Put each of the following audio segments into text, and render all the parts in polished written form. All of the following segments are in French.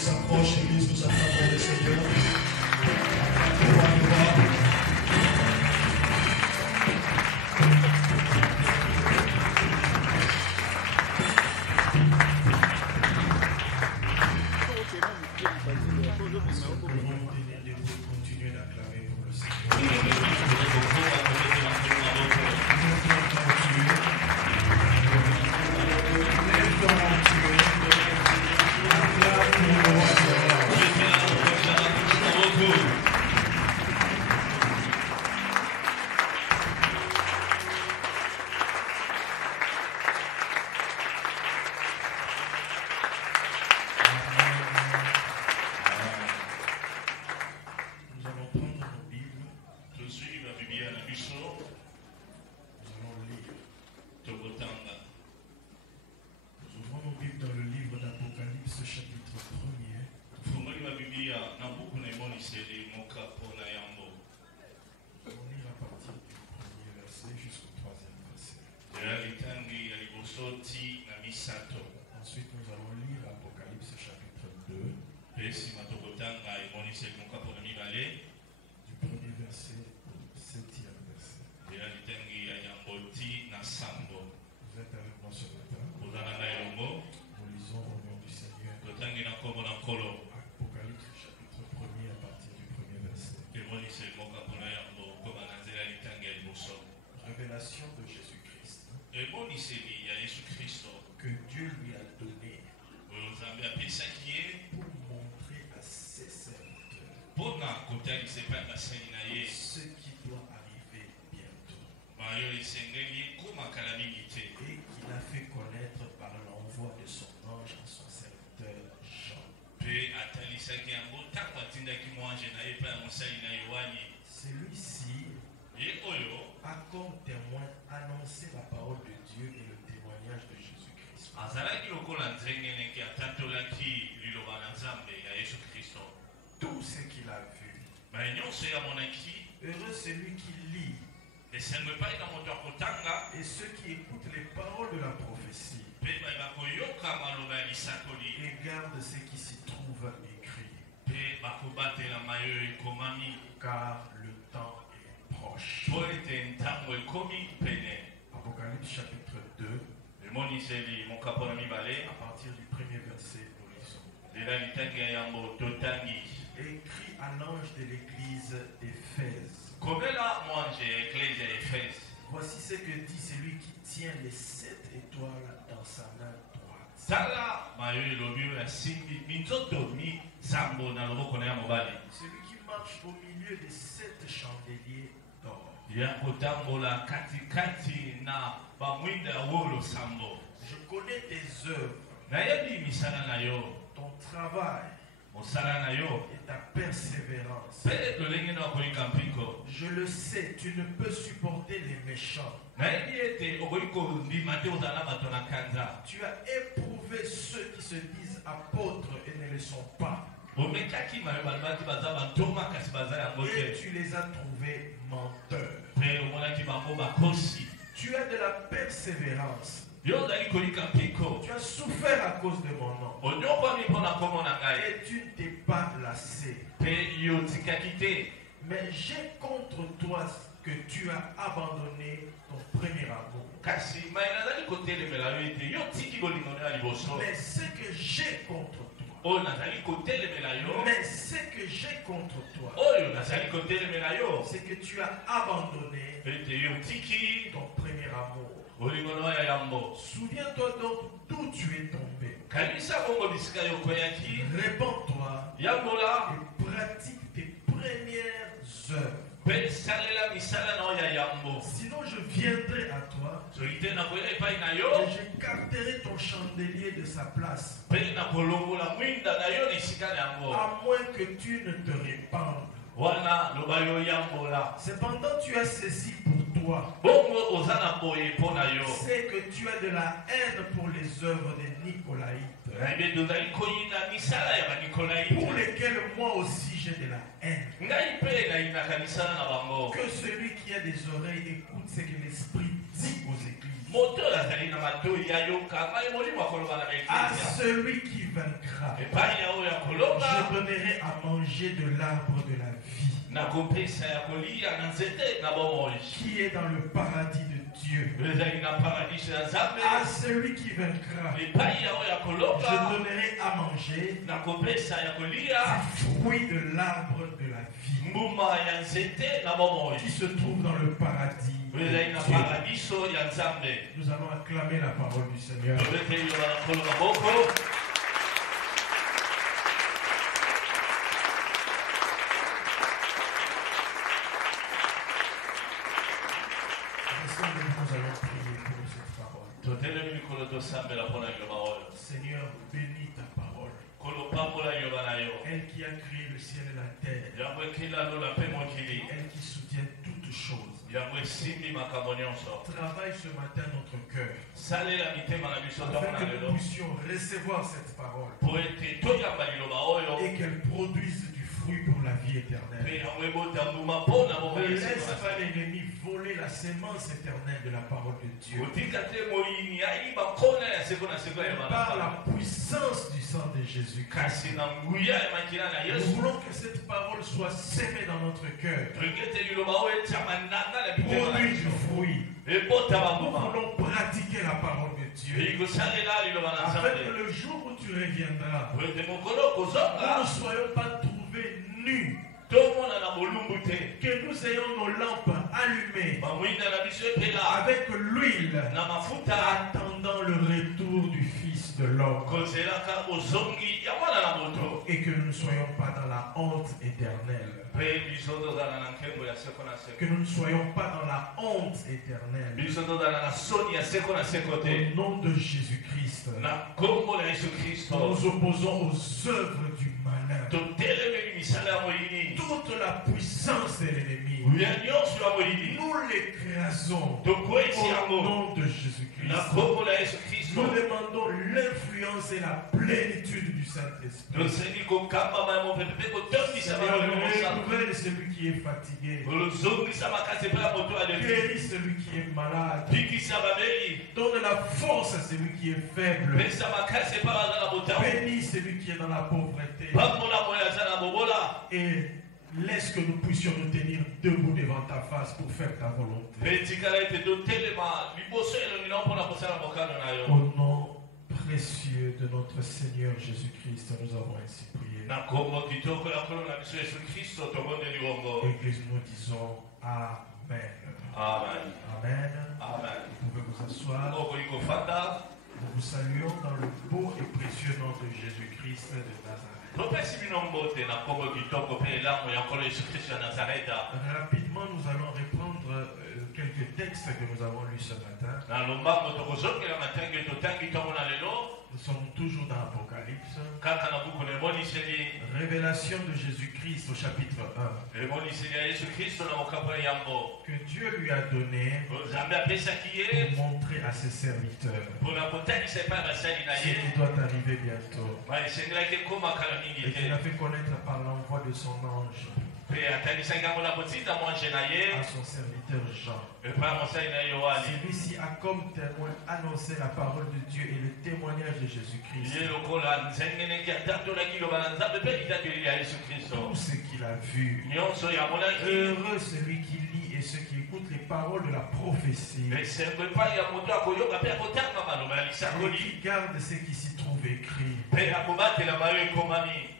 s'approche, Église, nous acclamons le Seigneur. Continuer d'acclamer pour le Seigneur. Ensuite, nous allons lire Apocalypse chapitre 2. Du premier verset au 7e verset. Vous êtes avec moi ce matin. Nous lisons au nom du Seigneur. Apocalypse chapitre 1er à partir du premier verset. Révélation de Jésus-Christ. Que Dieu lui a donné pour montrer à ses serviteurs ce qui doit arriver bientôt. Et qu'il a fait connaître par l'envoi de son ange à son serviteur Jean. Celui-ci a comme témoin annoncé la parole de Dieu et le témoignage de Jésus-Christ. Tout ce qu'il a vu. Heureux celui qui lit et ceux qui écoutent les paroles de la prophétie et gardent ce qui s'y trouve écrit. Car le temps est proche. Apocalypse chapitre 2. À partir du premier verset, nous lisons. Écrit à l'ange de l'église d'Éphèse. Voici ce que dit celui qui tient les 7 étoiles dans sa main droite. Celui qui marche au milieu des 7 chandeliers d'or. Je connais tes œuvres, ton travail et ta persévérance. Je le sais, tu ne peux supporter les méchants. Tu as éprouvé ceux qui se disent apôtres et ne le sont pas. Et tu les as trouvés menteurs. Tu as de la persévérance. Tu as souffert à cause de mon nom. Et tu ne t'es pas lassé. Mais j'ai contre toi que tu as abandonné ton premier amour. Mais ce que j'ai contre toi. Mais ce que j'ai contre toi, c'est que tu as abandonné ton premier amour. Souviens-toi donc d'où tu es tombé. Répands-toi et pratique tes premières œuvres. Sinon je viendrai à toi et j'écarterai ton chandelier de sa place. À moins que tu ne te répandes. Cependant tu as ceci pour toi. C'est que tu as de la haine pour les œuvres des Nicolaïtes pour lesquels moi aussi j'ai de la haine. Que celui qui a des oreilles écoute ce que l'Esprit dit aux églises. À celui qui vaincra, je donnerai à manger de l'arbre de la vie, qui est dans le paradis de Dieu. À celui qui vaincra, je donnerai à manger du fruit de l'arbre de la vie, qui se trouve dans le paradis. Nous allons acclamer la parole du Seigneur. Nous allons prier pour cette parole. Seigneur, bénis ta parole. Elle qui a créé le ciel et la terre. Elle qui soutient toutes choses. Travaille ce matin notre cœur, afin que nous puissions recevoir cette parole et qu'elle produise du fruit pour la vie éternelle. Ne laisse pas l'ennemi voler la sémence éternelle de la parole de Dieu. Par la puissance du sang de Jésus-Christ, nous voulons que cette parole soit sémée dans notre cœur, produit du fruit. Nous voulons pratiquer la parole de Dieu, afin que le jour où tu reviendras, nous ne soyons pas trouvés nus, que nous ayons nos lampes allumées avec l'huile, attendant le retour du Fils de l'homme, et que nous ne soyons pas dans la honte éternelle. Que nous ne soyons pas dans la honte éternelle. Au nom de Jésus-Christ, nous nous opposons aux œuvres du malin. Toute la puissance de l'ennemi, nous l'écrasons au nom de Jésus-Christ. Nous demandons l'influence et la plénitude du Saint-Esprit. Renouvelle celui qui est fatigué. Guéris celui qui est malade. Donne la force à celui qui est faible. Bénis celui qui est dans la pauvreté. Et laisse que nous puissions nous tenir debout devant ta face pour faire ta volonté. Au nom précieux de notre Seigneur Jésus-Christ, nous avons ainsi prié. Église, nous disons Amen. Amen. Amen. Amen. Vous pouvez vous asseoir. Nous vous saluons dans le beau et précieux nom de Jésus-Christ de Nazareth. Rapidement, nous allons reprendre quelques textes que nous avons lus ce matin. Nous sommes toujours dans l'Apocalypse. Révélation de Jésus-Christ au chapitre 1. Que Dieu lui a donné pour montrer à ses serviteurs ce qui doit arriver bientôt. Et qu'il a fait connaître par l'envoi de son ange à son serviteur Jean. Celui-ci a comme témoin annoncé la parole de Dieu et le témoignage de Jésus-Christ. Tout ce qu'il a vu. Heureux celui qui lit et ceux qui écoutent les paroles de la prophétie. Et qui garde ce qui s'y trouve écrit.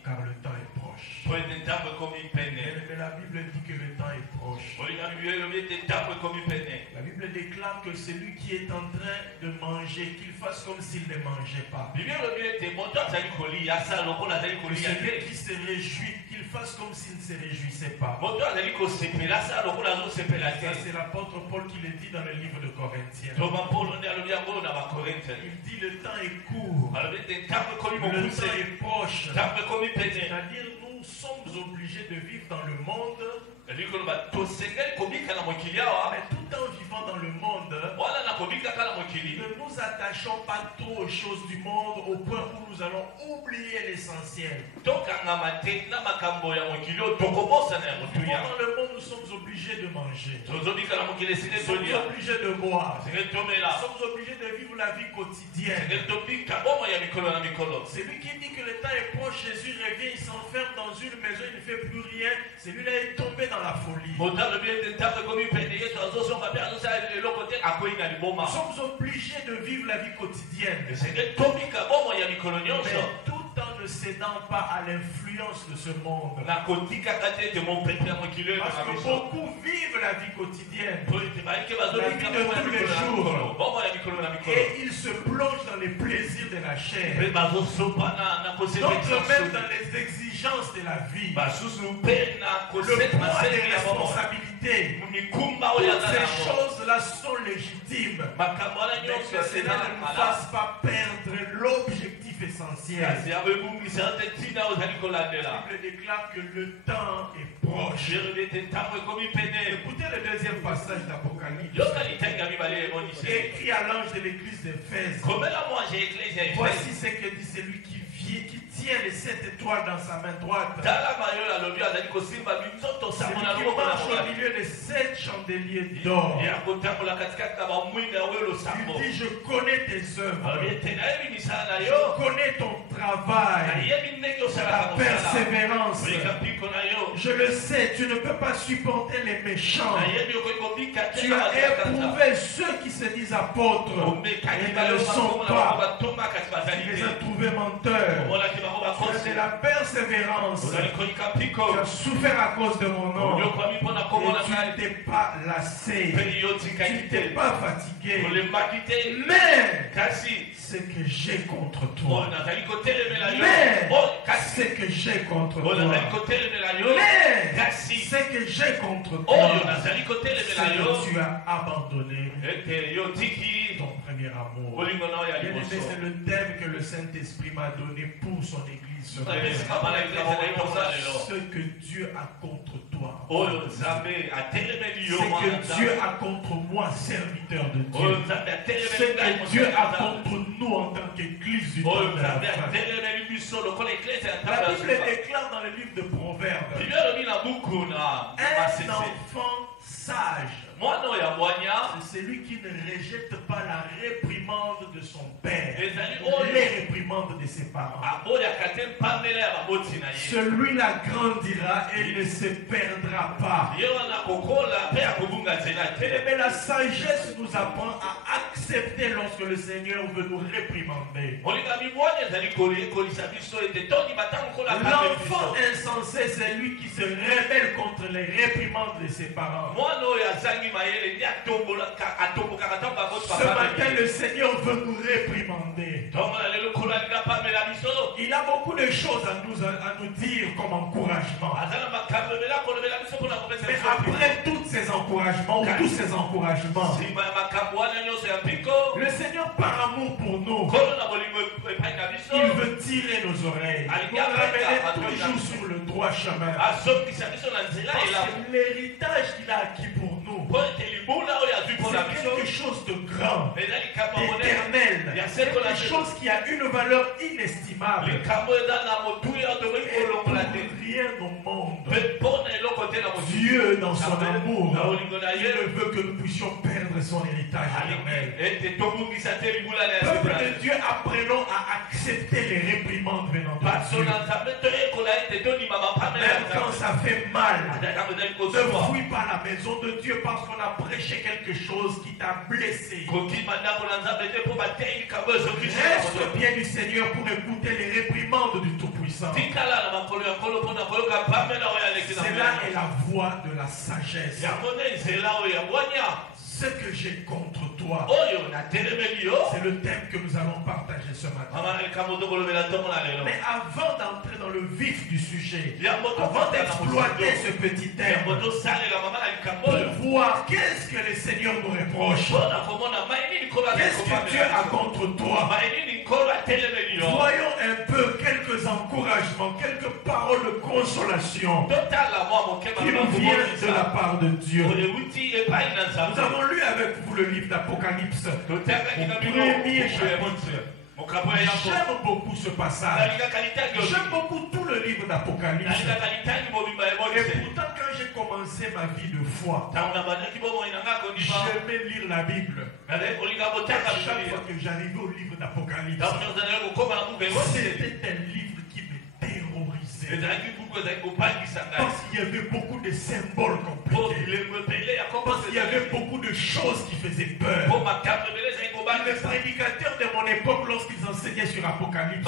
Car le temps est proche. Mais la Bible dit que le temps est proche. La Bible déclare que celui qui est en train de manger, qu'il fasse comme s'il ne mangeait pas. Celui qui se réjouit, qu'il fasse comme s'il ne se réjouissait pas. C'est l'apôtre Paul qui le dit dans le livre de Corinthiens. Il dit le temps est court. Le temps est proche. C'est-à-dire nous sommes obligés de vivre dans le monde. Mais tout en vivant dans le monde, Ne nous attachons pas trop aux choses du monde au point où nous allons oublier l'essentiel. Dans le monde, nous sommes obligés de manger. Nous sommes obligés de boire. Nous sommes obligés de vivre la vie quotidienne. Celui qui dit que le temps est proche, Jésus revient, il s'enferme dans une maison, il ne fait plus rien. Celui-là est tombé dans la folie. Nous sommes obligés de vivre la vie quotidienne. Mais tout en ne cédant pas à l'influence de ce monde. Parce que beaucoup vivent la vie quotidienne, la vie de tous les jours, et ils se plongent dans les plaisirs de la chair. D'autres même dans les exigences de la vie. Le poids des responsabilités. Toutes ces choses-là sont légitimes. Mais que cela ne nous fasse pas perdre l'objectif essentiel. La Bible déclare que le temps est proche. Écoutez le deuxième passage d'Apocalypse. Écrit à l'ange de l'église d'Éphèse. Voici ce que dit celui qui tient les 7 étoiles dans sa main droite. Celui qui marche au milieu des 7 chandeliers d'or. Il dit, je connais tes œuvres. Je connais ton travail, ta persévérance. Je le sais, tu ne peux pas supporter les méchants. Tu as éprouvé ceux qui se disent apôtres et ne le sont pas. Tu les as trouvés menteurs. Tu as de la persévérance. Tu as souffert à cause de mon nom. Et tu n'étais pas lassé. Tu n'étais pas fatigué. Mais ce que j'ai contre toi. Mais ce que j'ai contre toi. Mais ce que j'ai contre toi. C'est que tu as abandonné ton premier amour. C'est le thème que le Saint-Esprit m'a donné pour son Église. Ce que Dieu a contre toi. Ce que Dieu a contre moi, serviteur de Dieu. Ce que Dieu a contre nous en tant qu'Église du temps de la fin. La Bible déclare dans le livre de Proverbes, un enfant sage, c'est celui qui ne rejette pas la réprimande de son père, les réprimandes de ses parents. Celui-là grandira et ne se perdra pas. Mais la sagesse nous apprend à accepter lorsque le Seigneur veut nous réprimander. L'enfant insensé, c'est lui qui se rebelle contre les réprimandes de ses parents. Ce matin, le Seigneur veut nous réprimander. Il a beaucoup de choses à nous dire comme encouragement. Mais après tous ces encouragements, le Seigneur, par amour pour nous, il veut tirer nos oreilles, nous ramener toujours sur le droit chemin. Parce que l'héritage qu'il a acquis pour nous, c'est quelque chose de grand, d'éternel, quelque chose qui a une valeur inestimable. Et rien au monde, Dieu dans son amour, il ne veut que nous puissions perdre son héritage éternel. Peuple de Dieu, apprenons à accepter les réprimandes venant de Dieu. Même quand ça fait mal, ne fuis pas la maison de Dieu parce qu'on a prêché quelque chose qui t'a blessé. Reste bien du Seigneur pour écouter les réprimandes du Tout-Puissant. Cela est la voie de la sagesse. Ce que j'ai contre toi, c'est le thème que nous allons partager ce matin. Mais avant d'entrer dans dans le vif du sujet, avant d'exploiter ce petit thème, pour voir qu'est-ce que le Seigneur nous reproche, qu'est-ce que Dieu a contre toi. Voyons un peu quelques encouragements, quelques paroles de consolation qui nous viennent de la part de Dieu. Nous avons lu avec vous le livre d'Apocalypse, au premier chapitre. J'aime beaucoup ce passage. J'aime beaucoup tout le livre d'Apocalypse. Et pourtant, quand j'ai commencé ma vie de foi, j'aimais lire la Bible. Chaque fois que j'arrivais au livre d'Apocalypse, c'était un livre qui me terrorisait. Parce qu'il y avait beaucoup de symboles compliqués. Parce qu'il y avait beaucoup de choses qui faisaient peur. Les prédicateurs de mon époque, lorsqu'ils enseignaient sur Apocalypse,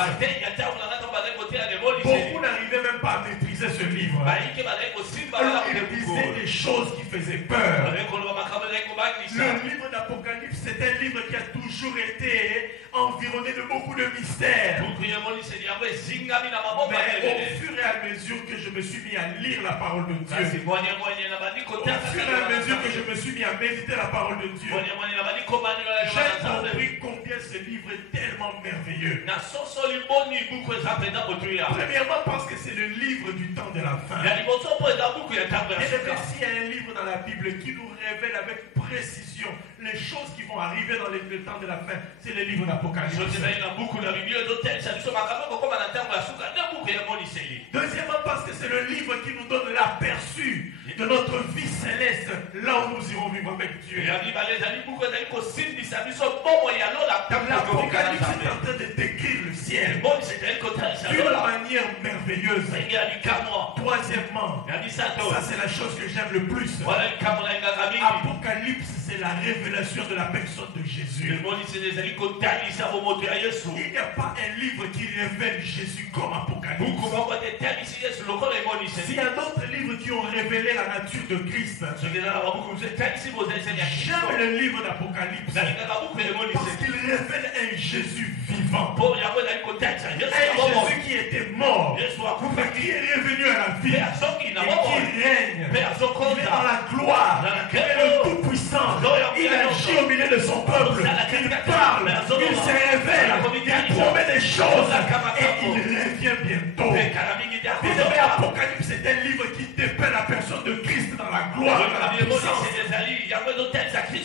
beaucoup n'arrivaient même pas à maîtriser ce livre. Alors ils disaient des choses qui faisaient peur. Le livre d'Apocalypse, c'est un livre qui a toujours été environné de beaucoup de mystères. Mais au fur et à mesure que je me suis mis à lire la parole de Dieu, au fur et à mesure que je me suis mis à méditer la parole de Dieu, j'ai compris combien ce livre est tellement merveilleux. Premièrement parce que c'est le livre du temps de la fin. Et s'il y a un livre dans la Bible qui nous révèle avec précision les choses qui vont arriver dans le temps de la fin, c'est le livre d'Apocalypse. Deuxièmement parce que c'est le livre qui nous donne l'aperçu de notre vie céleste, là où nous irons vivre avec Dieu. L'Apocalypse est en train de décrire le ciel d'une manière merveilleuse. Troisièmement, ça c'est la chose que j'aime le plus. Apocalypse, c'est la révélation de la personne de Jésus. Il n'y a pas un livre qui révèle Jésus comme Apocalypse. S'il y a d'autres livres qui ont révélé la nature de Christ, j'aime le livre d'Apocalypse parce qu'il révèle un Jésus vivant, un Jésus qui était mort mais qui est revenu à la vie et qui règne. Il est dans la gloire, il est le tout-puissant, il agit au milieu de son peuple, il parle, il se révèle, il promet des choses et il revient bientôt. Bien-aimé, Apocalypse est un livre qui dépeint la personne de Christ dans la gloire, dans la puissance.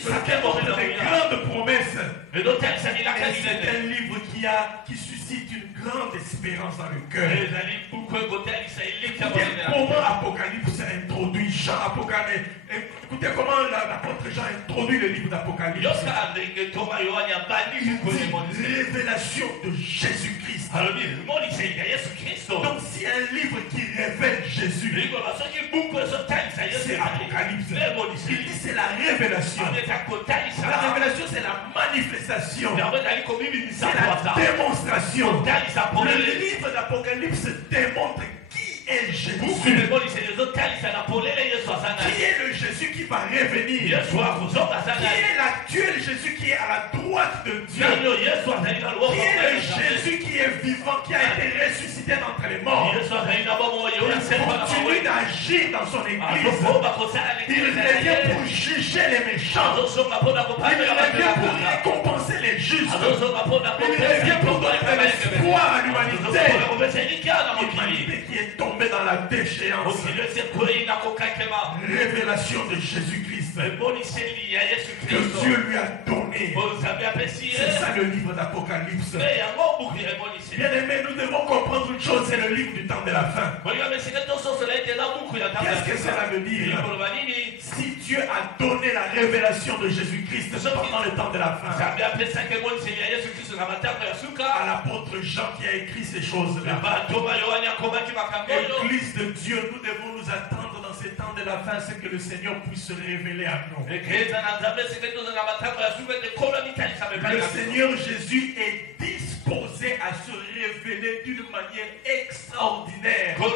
Ça apporte des grandes promesses. C'est un livre qui suscite une grande espérance dans le cœur. Écoutez comment Apocalypse introduit Jean. Écoutez comment l'apôtre Jean introduit le livre d'Apocalypse. Révélation de Jésus-Christ. Donc s'il y a un livre qui révèle Jésus, c'est Apocalypse. Il dit c'est la révélation. La révélation c'est la manifestation. C'est la démonstration. Le livre d'Apocalypse démontre qui est Jésus. Qui est le Jésus qui va revenir? Qui est l'actuel Jésus qui est à la droite de Dieu? Qui est le Jésus qui est vivant, qui a été ressuscité d'entre les morts? Il continue d'agir dans son église. Il revient pour juger les méchants. Il revient pour récompenser les justes. Il revient pour donner de l'espoir à l'humanité. L'humanité qui est tombée dans la déchéance. Révélation de Jésus-Christ que Dieu lui a donné. C'est ça le livre d'Apocalypse. Bien aimé, nous devons comprendre une chose, c'est le livre du temps de la fin. Qu'est-ce que cela veut dire? Si Dieu a donné la révélation de Jésus-Christ pendant le temps de la fin à l'apôtre Jean qui a écrit ces choses-là, Église de Dieu, nous devons nous attendre dans ces temps de la fin, c'est que le Seigneur puisse se révéler à nous. Le Seigneur Jésus est disposé à se révéler d'une manière extraordinaire aux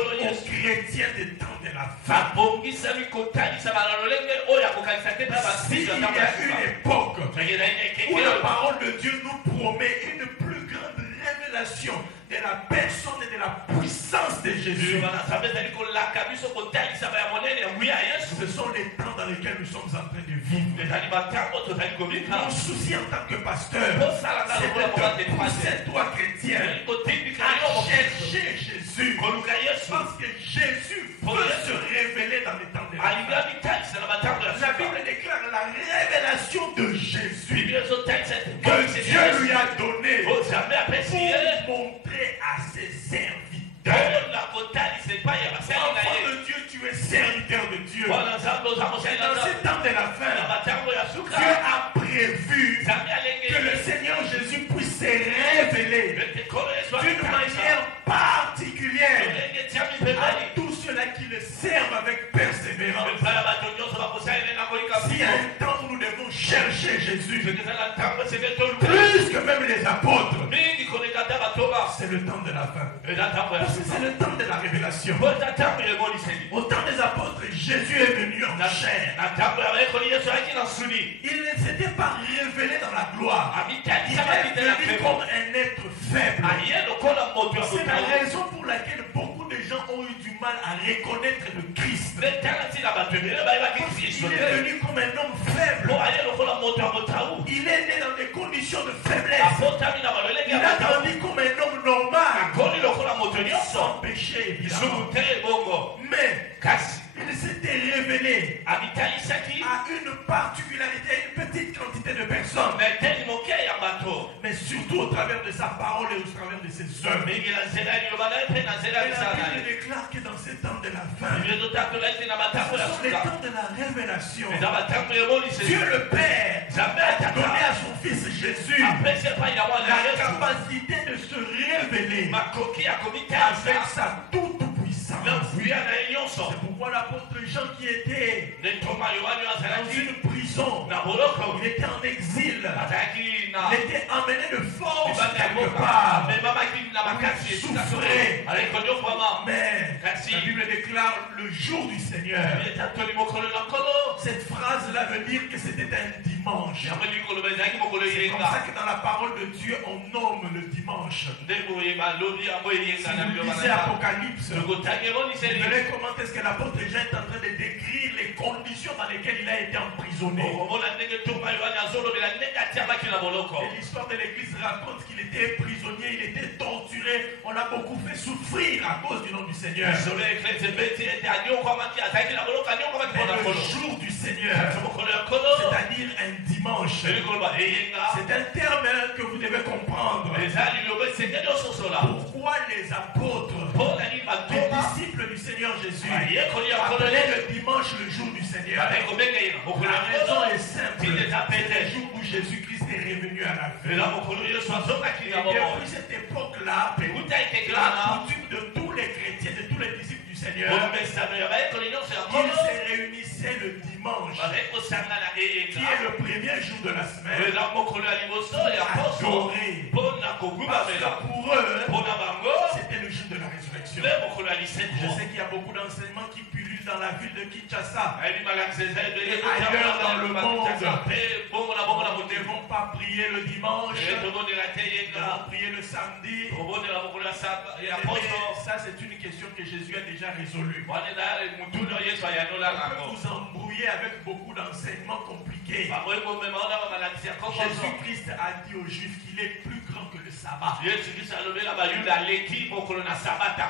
chrétiens des temps de la fin. S'il y a une époque où la parole de Dieu nous promet une plus grande révélation de la personne et de la puissance de Jésus. Ce sont les temps dans lesquels nous sommes en train de vivre. Mon souci en tant que pasteur, c'est de te pousser, toi chrétien, à chercher Jésus. Parce que Jésus veut se révéler dans les temps de la fin. La Bible déclare la révélation de Jésus que Dieu lui a donné pour montrer à ses serviteurs. Enfant de Dieu, tu es serviteur de Dieu. Et dans ce temps de la fin, Dieu a prévu que le Seigneur Jésus puisse se révéler d'une manière particulière à tous ceux-là qui le servent avec persévérance. Si à un temps où nous devons chercher Jésus, plus que même les apôtres, c'est le temps de la fin. Parce que c'est le temps de la révélation. Au temps des apôtres, Jésus est venu en chair. Il ne s'était pas révélé dans la gloire. Il est venu comme un être faible. C'est la raison pour laquelle beaucoup de gens ont eu du mal à reconnaître le Christ. Il est venu comme un homme faible. Il est né dans des conditions de faiblesse. Il a grandi comme un homme normal, sans péché évidemment. Mais il s'était révélé à une particularité, à une petite quantité de personnes. Mais surtout au travers de sa parole et au travers de ses œuvres. Et la Bible déclare que dans ces temps de la fin, ce sont les temps de la révélation. Dieu le Père a donné à son Fils Jésus la capacité de se révéler avec sa toute puissance. C'est pourquoi l'apôtre Jean, qui était dans une prison, il était en exil, il était emmené de force quelque part, il souffrait. Mais la Bible déclare le jour du Seigneur. Cette phrase-là veut dire que c'était un dimanche. C'est comme ça que dans la parole de Dieu on nomme le dimanche. Si vous lisez Apocalypse, vous verrez comment est-ce que l'apôtre Jean est en train de décrire les conditions dans lesquelles il a été emprisonné. Et l'histoire de l'église raconte qu'il était prisonnier, il était torturé, on l'a beaucoup fait souffrir à cause du nom du Seigneur. Mais le jour du Seigneur, c'est-à-dire un dimanche, c'est un terme que vous devez comprendre. Pourquoi les apôtres, les disciples du Seigneur Jésus, appelaient le dimanche le jour du Seigneur? La raison est simple. C'est le jour où Jésus-Christ est revenu à la vie. Et depuis cette époque-là, la coutume de tous les chrétiens, de tous les disciples du Seigneur, ils se réunissaient le dimanche, qui est le premier jour de la semaine, adoré. Parce que pour eux, c'était le jour de la résurrection. Je sais qu'il y a beaucoup d'enseignements qui pullulent dans la ville de Kinshasa et ailleurs dans le monde. Nous ne devons pas prier le dimanche, nous devons prier le samedi. Mais ça, c'est une question que Jésus a déjà résolue. Vous vous embrouillez avec beaucoup d'enseignements compliqués. Jésus-Christ a dit aux Juifs qu'il est plus grand que le sabbat.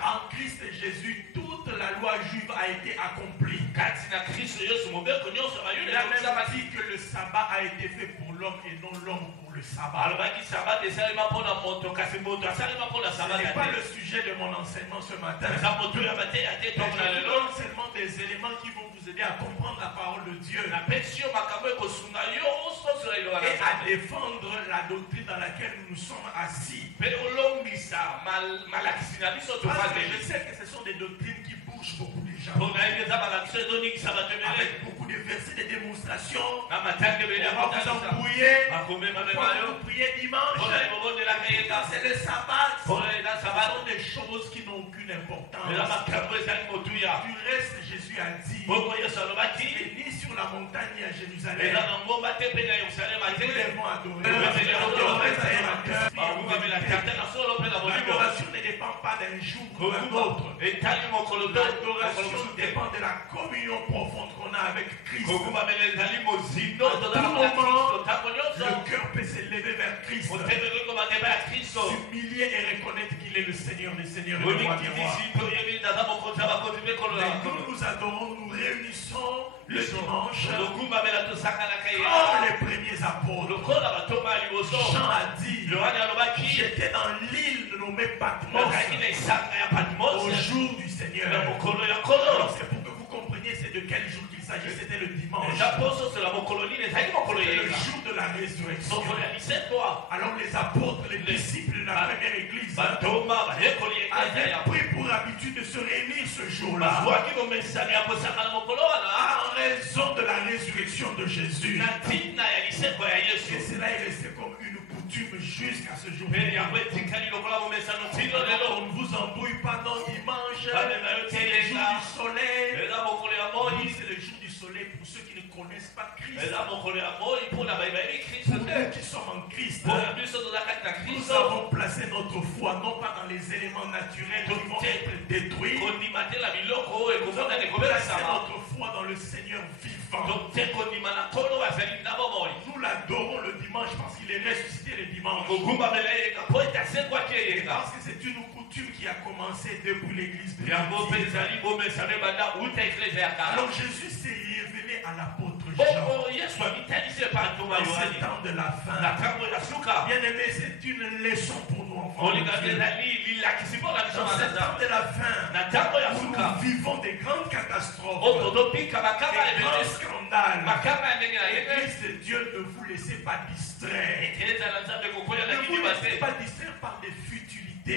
En Christ Jésus, toute la loi juive a été accomplie. La même dit que le sabbat a été fait pour l'homme et non l'homme pour le sabbat. Ce n'est pas le sujet de mon enseignement ce matin. Je donne seulement des éléments qui vont vous aider à comprendre la parole de Dieu et à défendre la doctrine dans laquelle nous sommes assis. Parce que je sais que ce sont des doctrines qui bougent beaucoup de gens, avec beaucoup beaucoup de versets de démonstration. On va vous embrouiller. Quand vous priez dimanche, c'est le sabbat. Ce sont des choses qui n'ont aucune importance. Du reste, Jésus a dit, ni sur la montagne à Jérusalem, nous devons adorer. L'adoration ne dépend pas d'un jour ou d'un autre. L'adoration dépend de la communion profonde qu'on a avec Christ. À tout moment, le cœur peut s'élever vers Christ, s'humilier et reconnaître qu'il est le Seigneur des Seigneurs et le Roi des Rois. Nous adorons, nous réunissons le dimanche comme les premiers apôtres. Jean a dit, j'étais dans l'île nommée Patmos au jour du Seigneur. Alors c'est pour que vous compreniez c'est de quel jour qu'il s'agit. C'était le dimanche. C'était le jour de la résurrection. Alors les apôtres, les disciples de la première église avaient pris pour habitude de se réunir ce jour-là en raison de la résurrection de Jésus. Et cela est resté comme une coutume jusqu'à ce jour. On ne vous embrouille pas, non, dimanche, c'est le jour du soleil. Oui, c'est le jour du soleil pour ceux qui ne connaissent pas Christ. Pour nous qui sommes en Christ, nous avons placé notre foi non pas dans les éléments naturels qui vont être détruits. Nous avons placé notre foi dans le Seigneur vivant. Nous l'adorons le dimanche parce qu'il est ressuscité le dimanche. Parce que c'est une coutume qui a commencé depuis l'église primitive. Alors Jésus s'est révélé à l'apôtre Jean. En ce temps de la fin. Bien aimé, c'est une leçon pour nous enfants. Dans ce temps de la fin, où nous vivons des grandes catastrophes, des grands scandales, l'Église de Dieu ne vous laissez pas distraire. Ne vous laissez pas distraire par des futilités.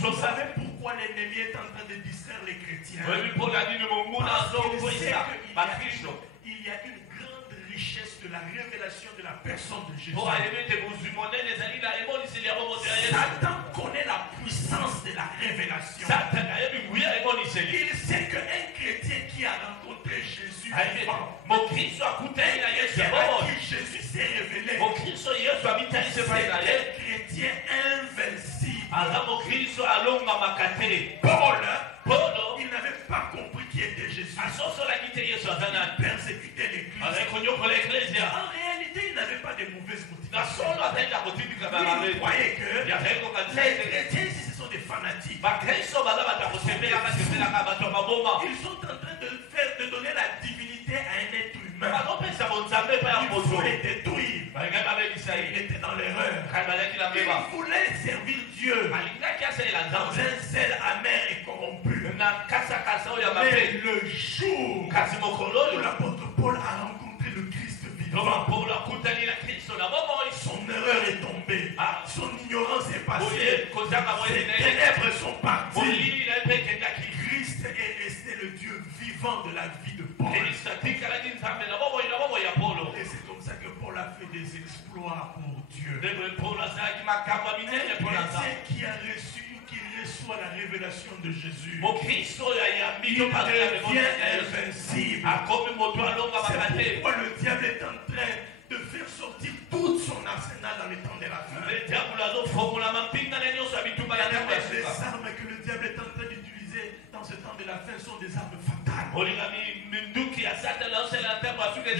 Vous savez pourquoi l'ennemi est en train de distraire les chrétiens? Parce qu'il sait qu'il y a une grande richesse de la révélation de la personne de Jésus. Satan connaît la puissance de la révélation. Il sait qu'un chrétien qui a rencontré Jésus vivant, à qui Jésus s'est révélé, c'est un chrétien invincible. Paul, il n'avait pas compris qui était Jésus. Il persécutait l'église. En réalité, il n'avait pas de mauvaises motivations. Il croyait que les chrétiens ici, ce sont des fanatiques. Ils sont en train de donner la divinité à un être humain. Il faut les détruire. Il était dans l'erreur. Il voulait servir Dieu dans un zèle amer et corrompu. Mais le jour où l'apôtre Paul a rencontré le Christ vivant, son erreur est tombée, son ignorance est passée, ses ténèbres sont parties. Christ est resté le Dieu vivant de la vie de Paul. Et c'est comme ça que Paul a fait des exploits pour Dieu. Un chrétien qui reçoit la révélation de Jésus, il devient invincible. C'est pourquoi le diable est en train de faire sortir tout son arsenal dans les temps de la fin. Les armes que le diable est en train d'utiliser dans ce temps de la fin sont des armes fatales.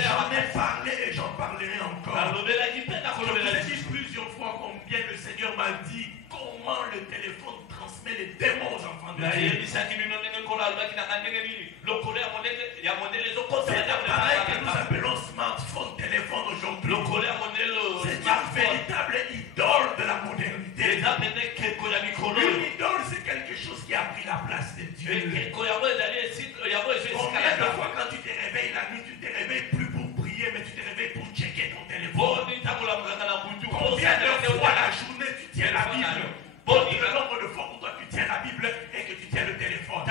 J'en ai parlé et j'en parlerai encore. Je vous ai dit plusieurs fois combien le Seigneur m'a dit comment le téléphone transmet les démons aux enfants de Dieu. C'est l'appareil que nous appelons smartphone, téléphone aujourd'hui. C'est une véritable idole de la modernité. Une idole, c'est quelque chose qui a pris la place de Dieu. Combien de fois quand tu te réveilles la nuit, tu te réveilles plus pour prier, mais tu te réveilles pour checker ton téléphone. Combien de fois la journée tu tiens la Bible? Le nombre de fois où toi tu tiens la Bible et que tu tiens le téléphone. Tu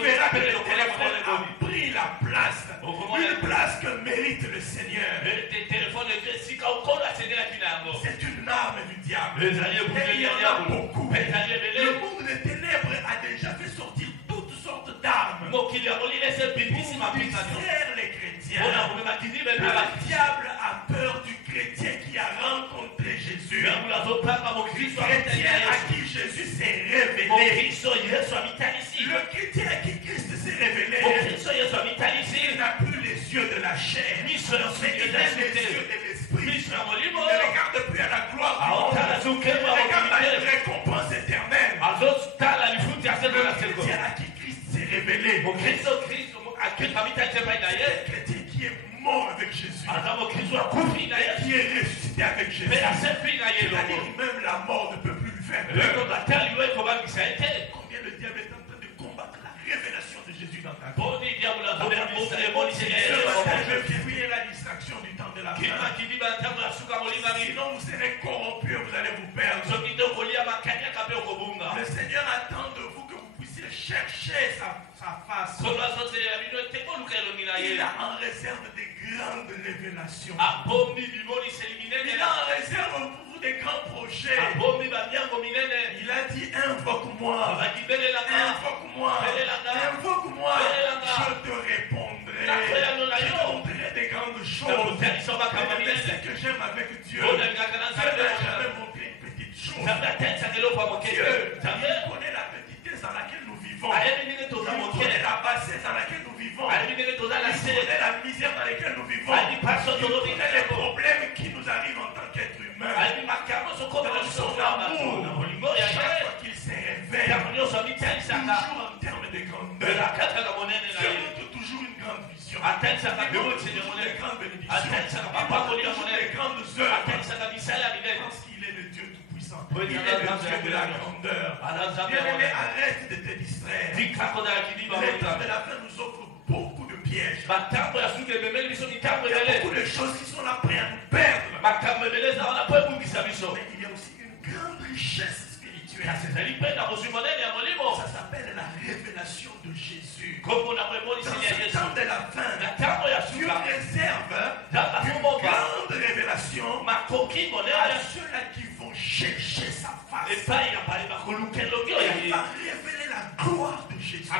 verras que le téléphone a pris la Le diable a peur du chrétien qui a rencontré Jésus. Le chrétien à qui Jésus s'est révélé. Le chrétien à qui Christ s'est révélé. Il n'a plus les yeux de la chair, mais il a les yeux de l'esprit. Il ne regarde plus à la gloire du monde. Il regarde à une récompense éternelle. Le chrétien à qui Christ s'est révélé. Le chrétien qui est mort avec Jésus, qui est ressuscité avec Jésus. C'est-à-dire même la mort ne peut plus lui faire peur. Combien le diable est en train de combattre la révélation de Jésus dans ta vie. Ce matin, je viens prier la distraction du temps de la fin. Sinon, vous serez corrompus et vous allez vous perdre. Le Seigneur attend de vous que vous puissiez chercher sa face. Il a en réserve des grandes révélations. Il a en réserve pour vous des grands projets. Il a dit invoque-moi. Invoque-moi. Invoque-moi. Je te répondrai. Je te montrerai des grandes choses. Mais ce que j'aime avec Dieu, Dieu n'a jamais montré une petite chose. Dieu connaît la petitesse dans laquelle nous vivons. Il connaît la bassesse dans laquelle nous vivons. Il connaît la misère dans laquelle nous vivons. Il connaît les problèmes qui nous arrivent en tant qu'être humain. Dans son amour, chaque fois qu'il se révèle, toujours en termes de grandeur, Dieu montre toujours une grande vision. Il montre toujours des grandes bénédictions. Il montre toujours des grandes œuvres. Parce qu'il est le Dieu tout-puissant. Il est le Dieu de la grandeur. Bien-aimé, arrête de te distraire. Les temps de la fin nous offrent beaucoup de pièges. Il y a beaucoup de choses qui sont là prêtes à nous perdre. Mais il y a aussi une grande richesse spirituelle. Ça s'appelle la révélation de Jésus. Dans ce temps de la fin, Dieu réserve une grande révélation à ceux-là qui vont chercher sa face. Il va révéler la gloire de Jésus.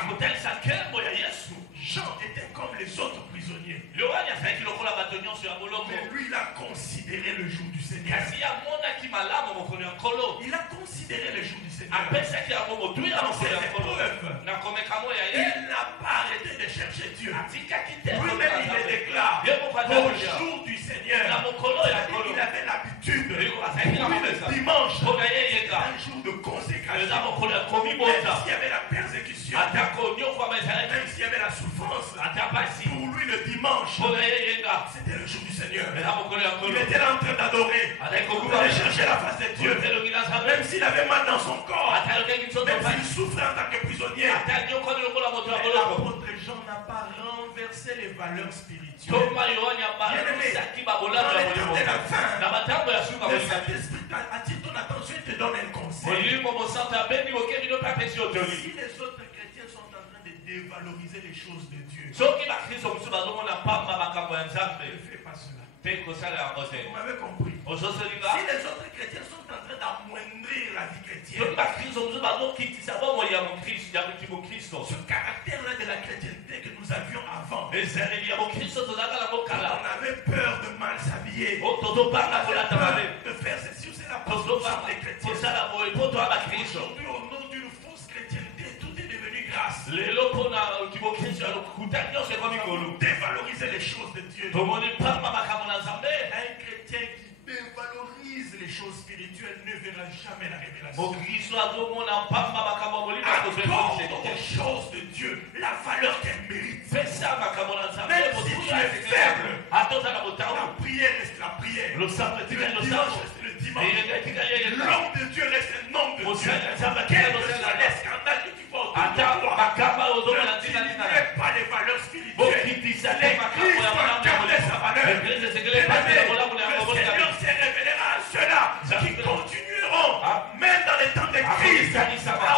Jean était comme les autres prisonniers. Mais lui, il a considéré le jour du Seigneur. Il a considéré le jour du Seigneur. Dans cette épreuve, il n'a pas arrêté de chercher Dieu. Lui-même, il le déclare. Au jour du Seigneur, il avait l'habitude. Le dimanche, un jour de consécration. Même s'il y avait la persécution, même s'il y avait la souffrance, pour lui le dimanche, c'était le jour du Seigneur. Il était là en train d'adorer, d'aller chercher la face de Dieu. Même s'il avait mal dans son corps, même s'il souffrait en tant que prisonnier. L'apôtre Jean n'a pas renversé les valeurs spirituelles. Bien-aimé, dans les temps de la fin, le Saint-Esprit attire ton attention et te donne un conseil. Si les autres chrétiens sont en train de dévaloriser les choses de Dieu, ne fais pas cela. Vous m'avez compris. Si les autres chrétiens sont en train d'amoindrir la vie chrétienne, ce caractère-là de la chrétienté que nous avions avant, on avait peur de mal s'habiller, on avait peur de faire ceci ou cela pour les chrétiens. Aujourd'hui, au nom d'une fausse chrétienté, tout est devenu grâce. Dévaloriser les choses de Dieu. Un chrétien qui dévalorise les choses spirituelles ne verra jamais la révélation. Accorde aux choses de Dieu la valeur qu'elles méritent. Même si tu es faible, la prière reste la prière. Le dimanche reste le dimanche. L'homme de Dieu reste un homme de Dieu. Quel que soit les scandales que tu vois autour de toi, ne diminue pas les valeurs spirituelles. L'Église doit garder sa valeur. Le Seigneur se révélera à ceux-là qui continueront, même dans les temps de crise, à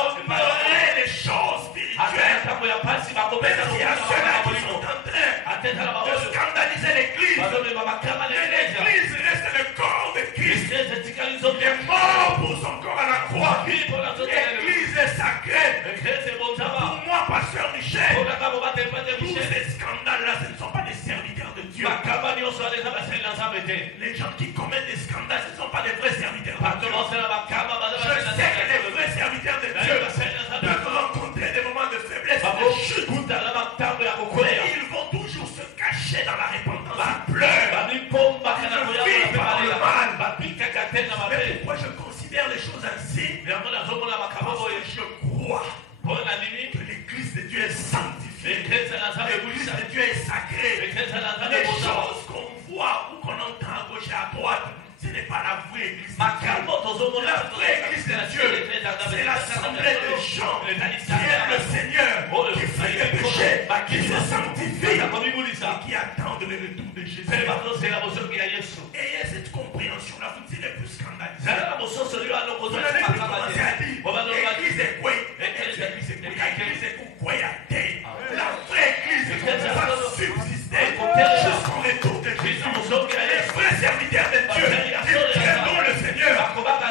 honorer les choses spirituelles. Même s'il y a ceux-là qui sont en train de scandaliser l'Église, l'Église reste le corps de Christ. Il est mort pour son corps à la croix. L'Église est sacrée. Pour moi, pasteur Michel, tous ces scandales-là, ce ne sont pas des serviteurs de Dieu. pas des vrais serviteurs de Dieu. Je sais que les vrais serviteurs de Dieu peuvent rencontrer des moments de faiblesse, de chute. Mais ils vont toujours se cacher dans la repentance. Ils pleurent. Ils vivent par le mal. Mais pourquoi je considère les choses ainsi? Parce que je crois que l'église de Dieu est sanctifiée. L'église de Dieu est sacrée. Les choses qu'on voit ou qu'on entend à gauche et à droite, ce n'est pas la vraie église de Dieu. La vraie église de Dieu, c'est l'assemblée de gens qui aiment le Seigneur, qui fuient les péchés, qui se sanctifient et qui attendent le retour de Jésus. Ayez cette compréhension-là, vous ne serez plus scandalisés. Vous n'allez plus commencer à dire l'église est quoi? L'église est quoi? La vraie église va subsister jusqu'au retour de Jésus. Les vrais serviteurs de Dieu, ils tiendront le Seigneur,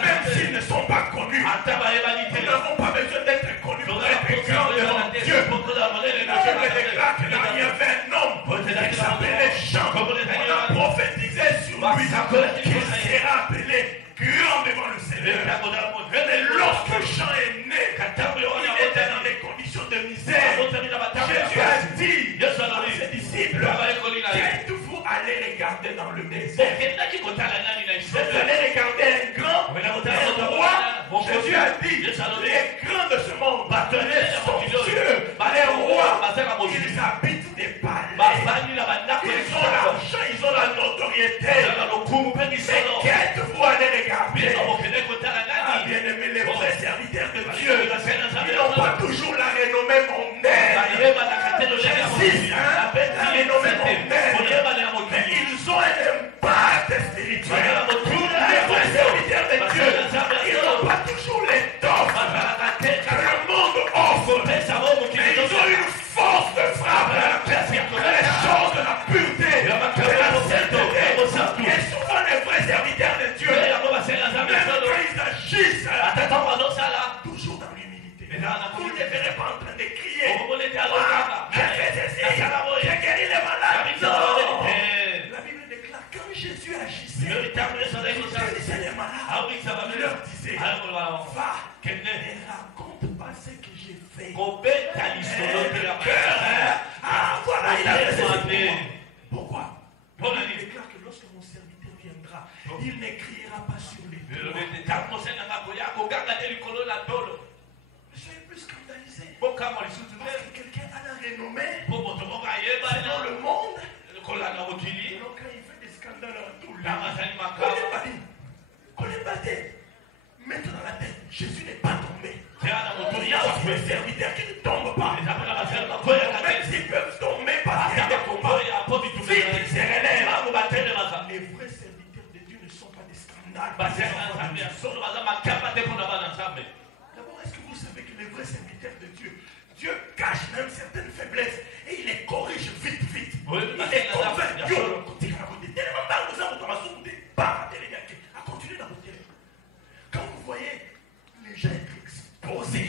même s'ils ne sont pas connus. Nous n'avons pas besoin d'être connus pour être grands devant Dieu. La Bible déclare qu'il y avait un homme qui s'appelait Jean. On a prophétisé sur lui qu'il sera appelé grand devant le Seigneur. Mais lorsque Jean est né, il était dans des conditions de misère. Jésus a dit à ses disciples, qu'êtes-vous allez regarder dans le désert? Vous allez regarder un grand, un roi. Jésus a dit, les grands de ce monde, sont Dieu, les rois, ils habitent des palais. Ils ont l'argent, ils ont la notoriété. Mais qu'êtes-vous allez regarder? Ah, bien-aimé, les vrais serviteurs de Dieu, ils n'ont pas toujours la renommée mondaine. J'insiste, la renommée mondaine. Mais ils ont un impact spirituel. Les vrais serviteurs de Dieu, ils n'ont pas toujours les dons que le monde offre. Mais ils ont une force de frappe. Les choses de la pureté, de la sainteté. Et souvent les vrais serviteurs de Dieu, même quand ils agissent, toujours dans l'humilité. Vous ne les verrez pas en train de crier. J'ai fait ceci, j'ai guéri les malades. Non. La Bible déclare quand Jésus agissait, il guérissait les malades. Il leur disait, va et raconte pas ce que j'ai fait. Ah voilà, il a fait ceci. Pourquoi? Il déclare que lorsque mon serviteur viendra, il ne criera pas sur les toits. Ne soyez plus scandalisés. Parce que quelqu'un a la renommée dans le monde. Donc quand il fait des scandales en tout le monde, mettez dans la tête, Jésus n'est pas tombé. Il y a aussi des serviteurs qui ne tombent pas. Même s'ils peuvent tomber parce qu'il y a des combats, vite ils se relèvent. Les vrais serviteurs de Dieu ne sont pas des scandales. D'abord, est-ce que vous savez que les vrais serviteurs de Dieu, Dieu cache même certaines faiblesses et il les corrige vite. Il les convainc. Quand vous voyez les gens être exposés,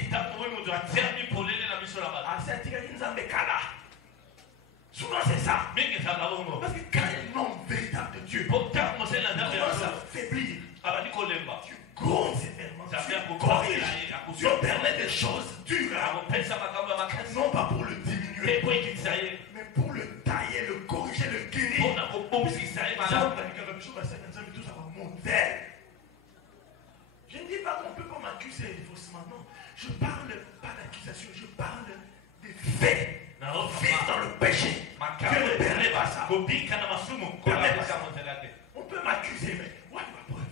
souvent c'est ça. Parce que quand un homme véritable de Dieu commence à faiblir, Dieu gronde sévèrement, Dieu corrige, Dieu permet des choses dures, non pas pour le diminuer, mais pour le tailler, le corriger, le guérir. Je ne dis pas qu'on ne peut pas m'accuser faussement, non. Je parle pas d'accusation, je parle des faits. Vivre dans le péché. Dieu ne permet pas ça. On peut m'accuser, mais ouais, ma preuve.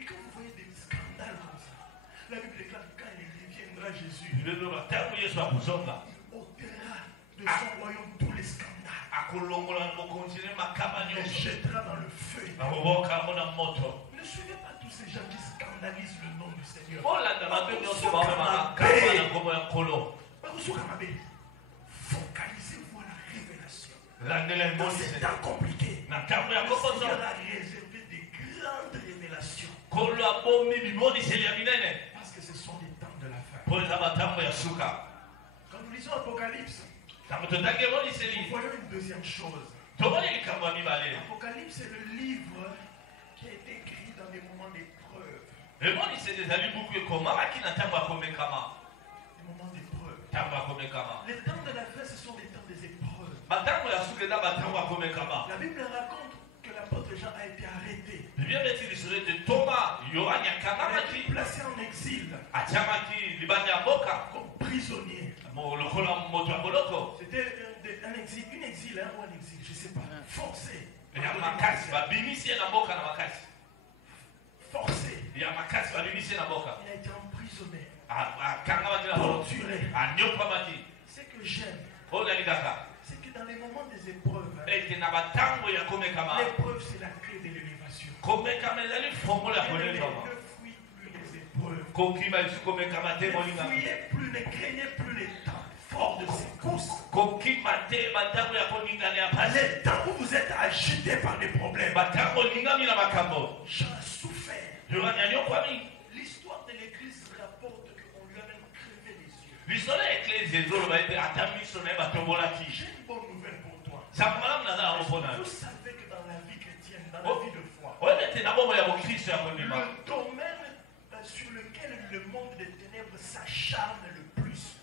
Et quand vous voyez des scandales comme ça, la Bible déclare que quand il reviendra Jésus, il ôtera de son royaume tous les scandales. Il les jettera dans le feu. Ne suivez pas tous ces gens qui scandalisent le nom du Seigneur. Focalisez-vous à la révélation. Dans ces temps compliqués, le Seigneur a réservé des grandes révélations. Parce que ce sont les temps de la fin. Quand nous lisons Apocalypse, nous voyons une deuxième chose. Apocalypse, c'est le livre qui a été écrit dans des moments d'épreuve. Des moments d'épreuve. Les temps de la fin, ce sont les temps des épreuves. La Bible raconte que l'apôtre Jean a été arrêté. Il a été placé en exil. Comme prisonnier. C'était un exil, une exil ou un exil, je ne sais pas. Forcé. Forcé. Il a été emprisonné. Torturé. Ce que j'aime, c'est que dans les moments des épreuves, l'épreuve c'est la clé de l'élévation. Ne fuyez plus les épreuves. Ne fuyez plus, ne craignez plus les temps forts de secousse. Les temps où vous êtes agité par des problèmes. Jean a souffert. L'histoire de l'église rapporte qu'on lui a même crevé les yeux. J'ai une bonne nouvelle pour toi. Vous savez que dans la vie chrétienne, dans la vie de foi, le domaine sur lequel le monde des ténèbres s'acharne le plus,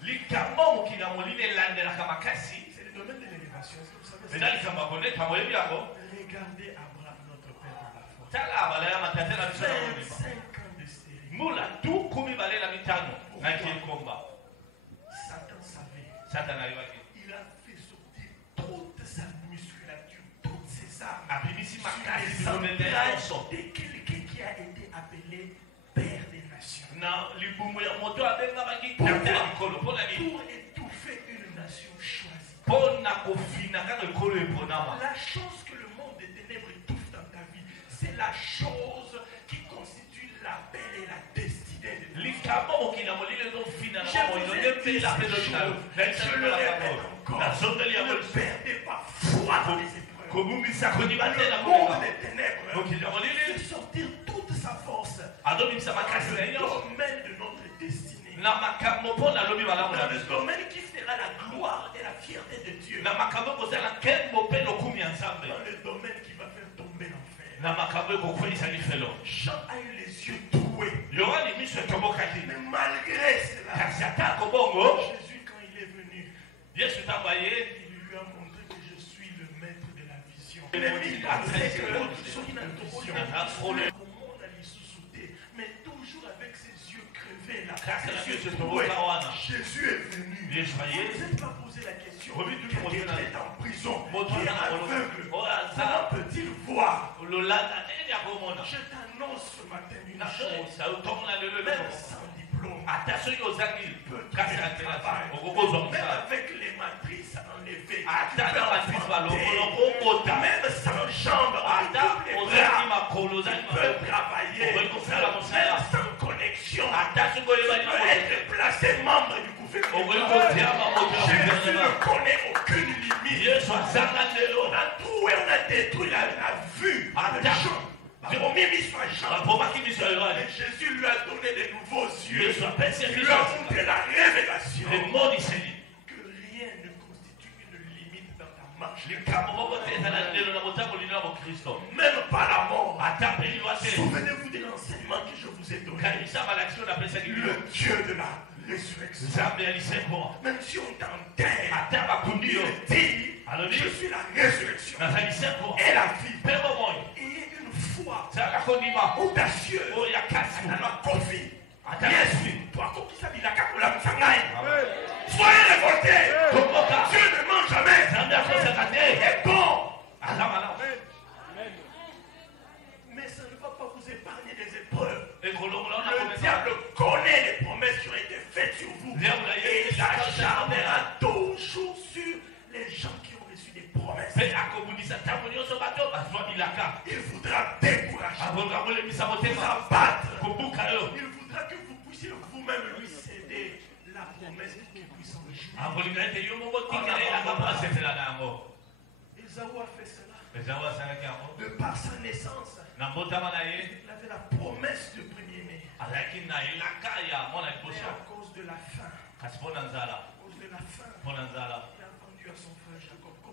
c'est le domaine de l'élévation. Est-ce que vous savez ça? Regardez Abraham, notre père dans la foi. 25 ans de stérilité. Satan savait. Il a fait sortir toute sa musculature, toutes ses armes sur les entrailles de quelqu'un qui a été appelé Père des Nations. Pour étouffer une nation choisie. La chose que le monde des ténèbres étouffe dans ta vie, c'est la chose qui constitue l'appel et la destinée de Dieu. Je le répète encore, ne perdez pas foi dans les épreuves. Le monde des ténèbres fait sortir toute sa force dans le domaine de notre destinée. Dans le domaine qui fera la gloire et la fierté de Dieu. Dans le domaine qui va faire tomber l'enfer. Jean a eu les yeux doués. Mais malgré cela, Jésus quand il est venu, il lui a montré que je suis le maître de la vision. L'ennemi pensait que son introduction mais toujours avec ses yeux crevés là. Jésus est venu. Vous ne vous êtes pas posé la question. Quelqu'un qui est en prison, qui est aveugle, comment peut-il voir? Je t'annonce ce matin une chose. Même sans diplôme, même avec les matrices enlevées, même sans jambes, tu peux travailler, même sans connexion, tu peux être placé membre du gouvernement. Jésus ne connaît aucune limite. On a troué, on a détruit la vue de Jean. Et Jésus lui a donné de nouveaux yeux. Il lui a montré la révélation que rien ne constitue une limite dans ta marche. Même pas la mort. Souvenez-vous de l'enseignement que je vous ai donné. Le Dieu de la résurrection. Même si on t'enterre, il dit, je suis la résurrection et la vie. Ayez une foi audacieuse. Soyez révoltés. Dieu ne ment jamais. Est bon. Mais ça ne va pas vous épargner des épreuves. Le diable connaît les promesses qui ont été faites sur vous. Et il s'acharnera toujours sur les gens qui ont reçu des promesses. Il voudra décourager, vous abattre. Il voudra que vous puissiez vous-même lui céder la promesse qu'il puisse en jouir. Esaü a fait cela. De par sa naissance, il avait la promesse de premier-né. Mais à cause de la faim, il a vendu à son frère Jacob.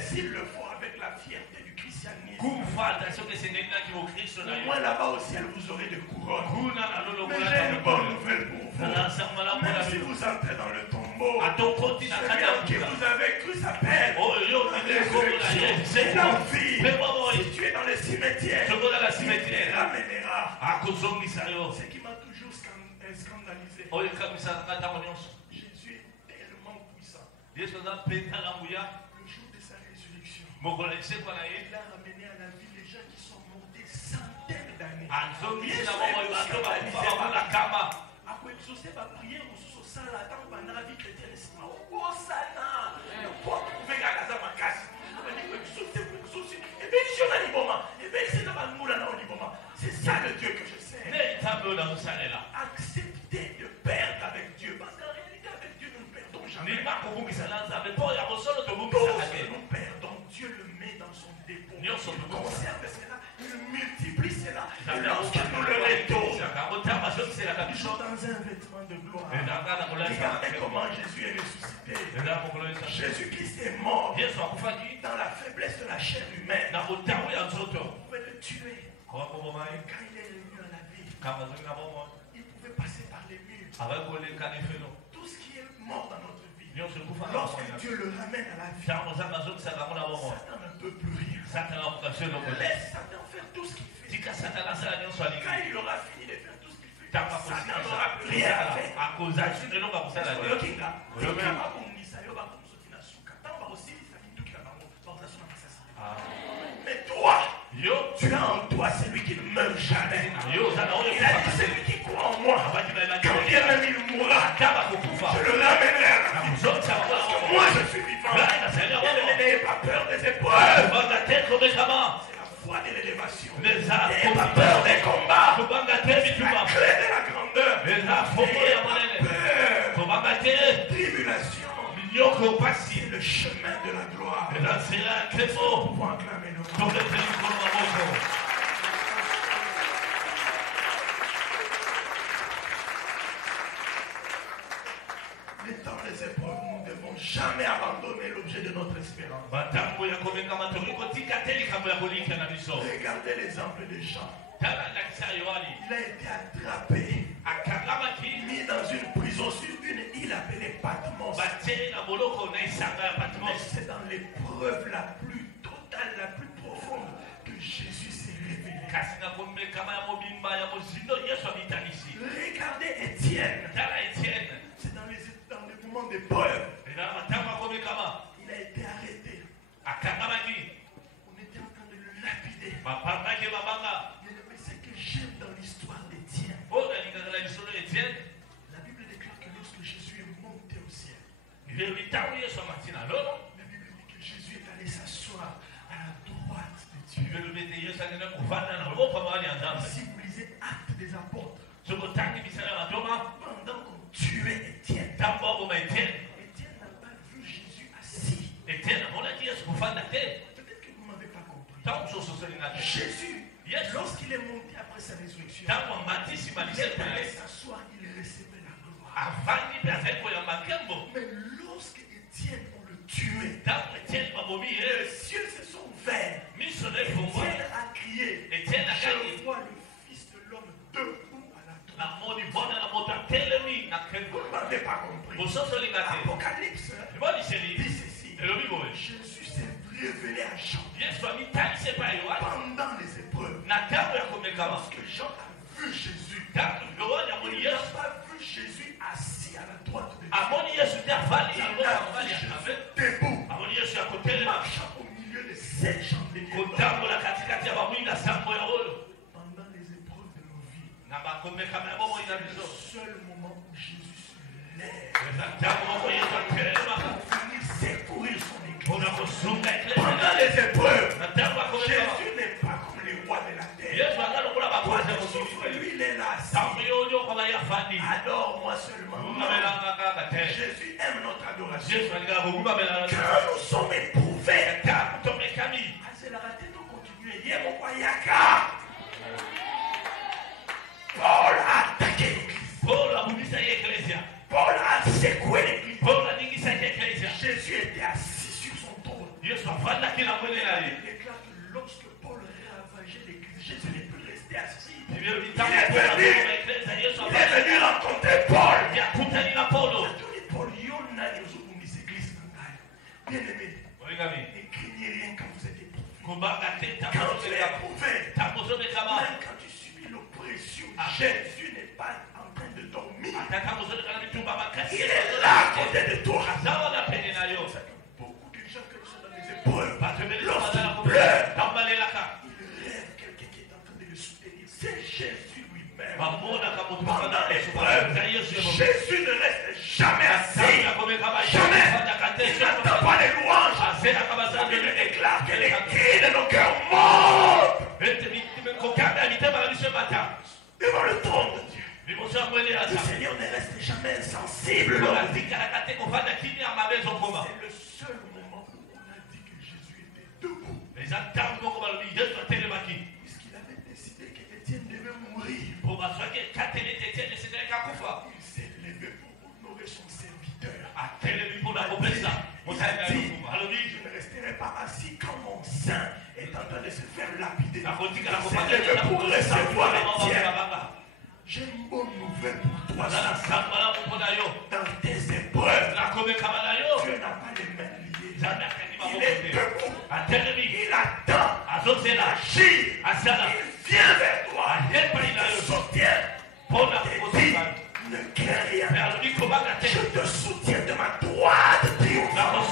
S'il le faut avec la fierté du christianisme. Au moins là-bas au ciel vous aurez des couronnes. Mais j'ai une bonne nouvelle pour vous. Même si vous entrez dans le tombeau, celui en qui vous avez cru s'appelle résurrection. C'est la vie. Si tu es dans le cimetière, il te ramènera. Ce qui m'a toujours scandalisé. Jésus est tellement puissant. Le jour de sa résurrection, il a ramené à la vie les gens qui sont morts des centaines d'années. C'est ça le Dieu que je sais. Acceptez de perdre avec Dieu. Parce qu'en réalité, avec Dieu, nous ne perdons jamais. Nous perdons. Dieu le met dans son dépôt. Il conserve cela. Il multiplie cela. Et lorsque nous le retournons, dans un vêtement de gloire. Regardez comment Jésus est ressuscité. Jésus-Christ est mort dans la faiblesse de la chair humaine. Vous pouvez le tuer. Quand il est revenu à la vie, il pouvait passer par les murs. Tout ce qui est mort dans notre vie, lorsque Dieu le ramène à la vie, Satan ne peut plus rien. Laisse Satan faire tout ce qu'il fait. Quand il aura fini de faire tout ce qu'il fait, Satan n'aura plus rien à faire. Mais toi, tu as en toi celui qui ne meurt jamais. Il a dit celui qui croit en moi, quand bien même il mourra, je le ramènerai à la vie. Parce que moi je suis vivant. N'ayez pas peur des épreuves. C'est la foi de l'élévation. N'ayez pas peur des combats. C'est la clé de la grandeur. N'ayez pas peur. Tribulation. C'est le chemin de la gloire. Nous pouvons acclamer le nom. Dans les épreuves, nous ne devons jamais abandonner l'objet de notre espérance. Regardez l'exemple de Jean. Il a été attrapé, mis dans une prison sur une île appelée Patmos. Mais c'est dans l'épreuve la plus totale, la plus profonde que Jésus s'est révélé. Regardez Étienne. C'est dans les moments d'épreuve. Il a été arrêté. On était en train de le lapider. Mais ce que j'aime dans l'histoire d'Étienne, la Bible déclare que lorsque Jésus est monté au ciel, la Bible dit que Jésus est allé s'asseoir à la droite de Dieu. Si vous lisez Actes des Apôtres, pendant qu'on tuait Étienne, Étienne n'a pas vu Jésus assis. Peut-être que vous ne m'avez pas compris. Jésus, lorsqu'il est monté après sa résurrection, il est allé s'asseoir, il recevait la gloire. Mais lorsque Étienne, on le tuait, les cieux se sont ouverts. Étienne a crié, je vois le Fils de l'homme debout à la droite. Vous ne m'avez pas compris. Apocalypse dit ceci. Jésus s'est révélé à Jean pendant les épreuves. Lorsque Jean a vu Jésus, il n'a pas vu Jésus assis à la droite de Dieu. Il a vu Jésus debout, marchant au milieu de ces gens de Dieu. Pendant les épreuves de nos vies, c'est le seul moment où Jésus se lève pour venir secourir son église. Pendant les épreuves, Jésus n'est pas comme les rois de la terre. Quand il souffre, lui, il est là. Adore-moi seulement. Jésus aime notre adoration. Quand nous sommes éprouvés, c'est la raté de continuer. Paul a attaqué l'église. changer l'église. Jésus n'est plus resté assis. Il est venu rencontrer Paul. Paul, bien aimé, ne craignez rien quand vous êtes éprouvé. Quand tu es éprouvé, même quand tu subis l'oppression, Jésus n'est pas en train de dormir. Il est là à côté de toi. Beaucoup de gens qui sont dans les épreuves, lorsqu'ils pleurent, il rêve quelqu'un qui est en train de le soutenir. C'est Jésus lui-même. Pendant l'épreuve, Jésus ne reste jamais assis. Jamais. Il n'attend pas les louanges. Il me déclare que les cris de nos cœurs montent devant le trône de Dieu. Le Seigneur ne reste jamais insensible. C'est le seul moment où on a dit que Jésus était debout. Puisqu'il avait décidé qu'Étienne devait mourir. Il s'est levé pour honorer son serviteur. Il a dit, je ne resterai pas assis quand mon sein est en train de se faire lapider. Il s'est levé pour recevoir Étienne. J'ai une bonne nouvelle pour toi. Dans tes épreuves, Dieu n'a pas les mains liées. Il est debout. Il attend. Il agit. Il vient vers toi. Il te soutient. Ne crains rien. Je te soutiens de ma droite triomphante.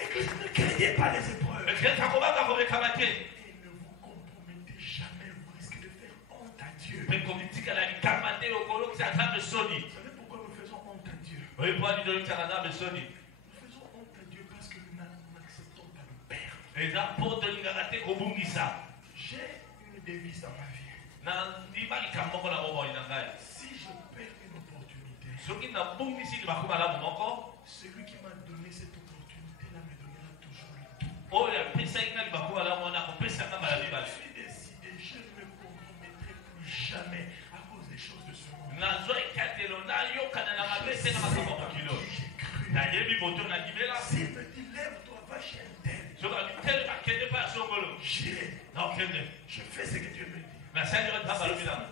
Église, ne craignez pas les épreuves. Et ne vous compromettez jamais. Vous risquez de faire honte à Dieu. Vous savez pourquoi nous faisons honte à Dieu? Nous faisons honte à Dieu parce que nous n'acceptons pas de perdre. J'ai une devise dans ma vie. Si je perds une opportunité, celui qui m'a donné cette opportunité-là me donnera toujours le tout. Je suis décidé, je ne me compromettrai plus jamais à cause des choses de ce monde. S'il me dit lève-toi, va chez un tel, j'irai. Je fais ce que Dieu me dit. Si ça ne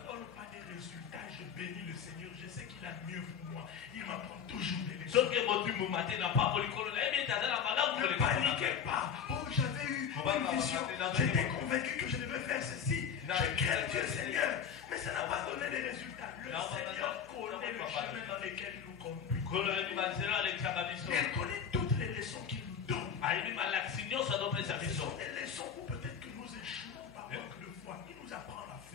donne pas des résultats, je bénis le Seigneur. Je sais qu'il a mieux pour moi. Il m'apprend toujours des leçons. Ne paniquez pas. Oh, j'avais eu une vision. J'étais convaincu que je devais faire ceci. Je crains Dieu, Seigneur. Mais ça n'a pas donné des résultats. Le Seigneur connaît le chemin dans lequel nous conduisons. Il connaît toutes les leçons qu'il nous donne. Ce sont des leçons où peut-être que nous échouons par manque de foi. Il nous apprend la foi.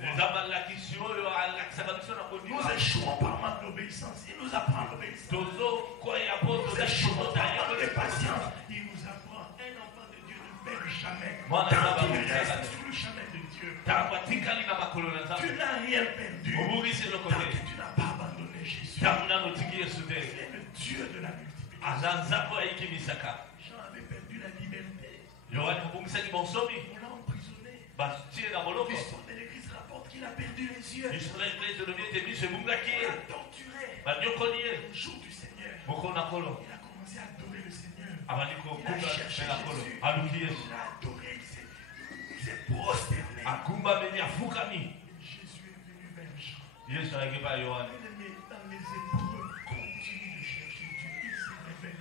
Nous échouons par manque d'obéissance. Il nous apprend l'obéissance. Nous échouons par manque de patience. Il nous apprend. Un enfant de Dieu ne perd jamais. Tant qu'il reste sur le chemin de Dieu, tu n'as rien perdu. Tant que tu n'as pas abandonné Jésus. Il est le Dieu de la multiplication. Jean avait perdu la liberté. On l'a emprisonné. L'histoire de l'église rapporte qu'il a perdu les yeux. On l'a torturé. Le jour du Seigneur, il a commencé à adorer le Seigneur. Il a cherché Jésus. Il a adoré. Il s'est prosterné. Jésus est venu vers Jean. Dans les épreuves, continue de chercher Dieu. Il se révèle.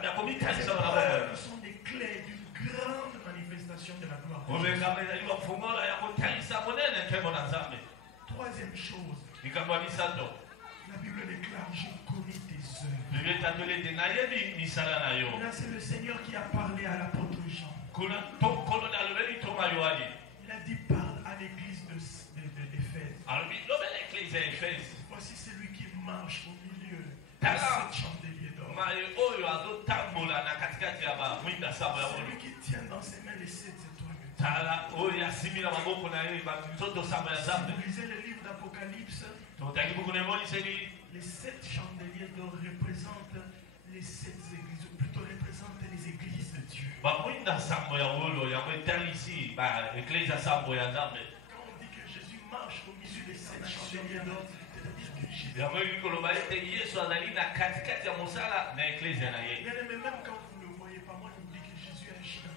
Les épreuves sont des clés d'une grande manifestation de la gloire. Troisième chose, la Bible déclare, je connais tes œuvres. Là, c'est le Seigneur qui a parlé à l'apôtre Jean. Il a dit, parle à l'église d'Éphèse. Voici celui qui marche au milieu de 7 chandeliers d'or. Celui qui tient dans ses mains les 7 étoiles. Si vous lisez le livre d'Apocalypse, les 7 chandeliers d'or représentent les 7 églises, ou plutôt représentent les églises de Dieu. Quand on dit que Jésus marche au milieu des 7 chandeliers d'or, c'est-à-dire que Jésus. Bien aimé, même quand vous ne le voyez pas, moi je vous dis que Jésus agit dans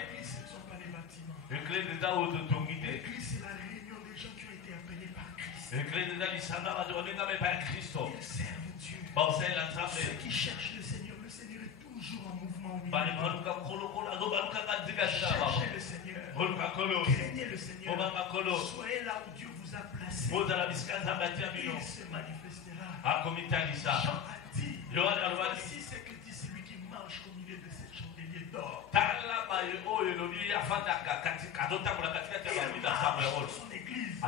L'église, ce ne sont pas les bâtiments. L'église, c'est la réunion des gens qui ont été appelés par Christ. Ils servent Dieu. Ceux qui cherchent le Seigneur est toujours en mouvement. Cherchez le Seigneur. Craignez le Seigneur. Soyez là où Dieu vous a placé. Il se manifestera. Jean a dit, voici ce que dit celui qui marche au milieu de cette chandelier d'or. Il marche dans son église.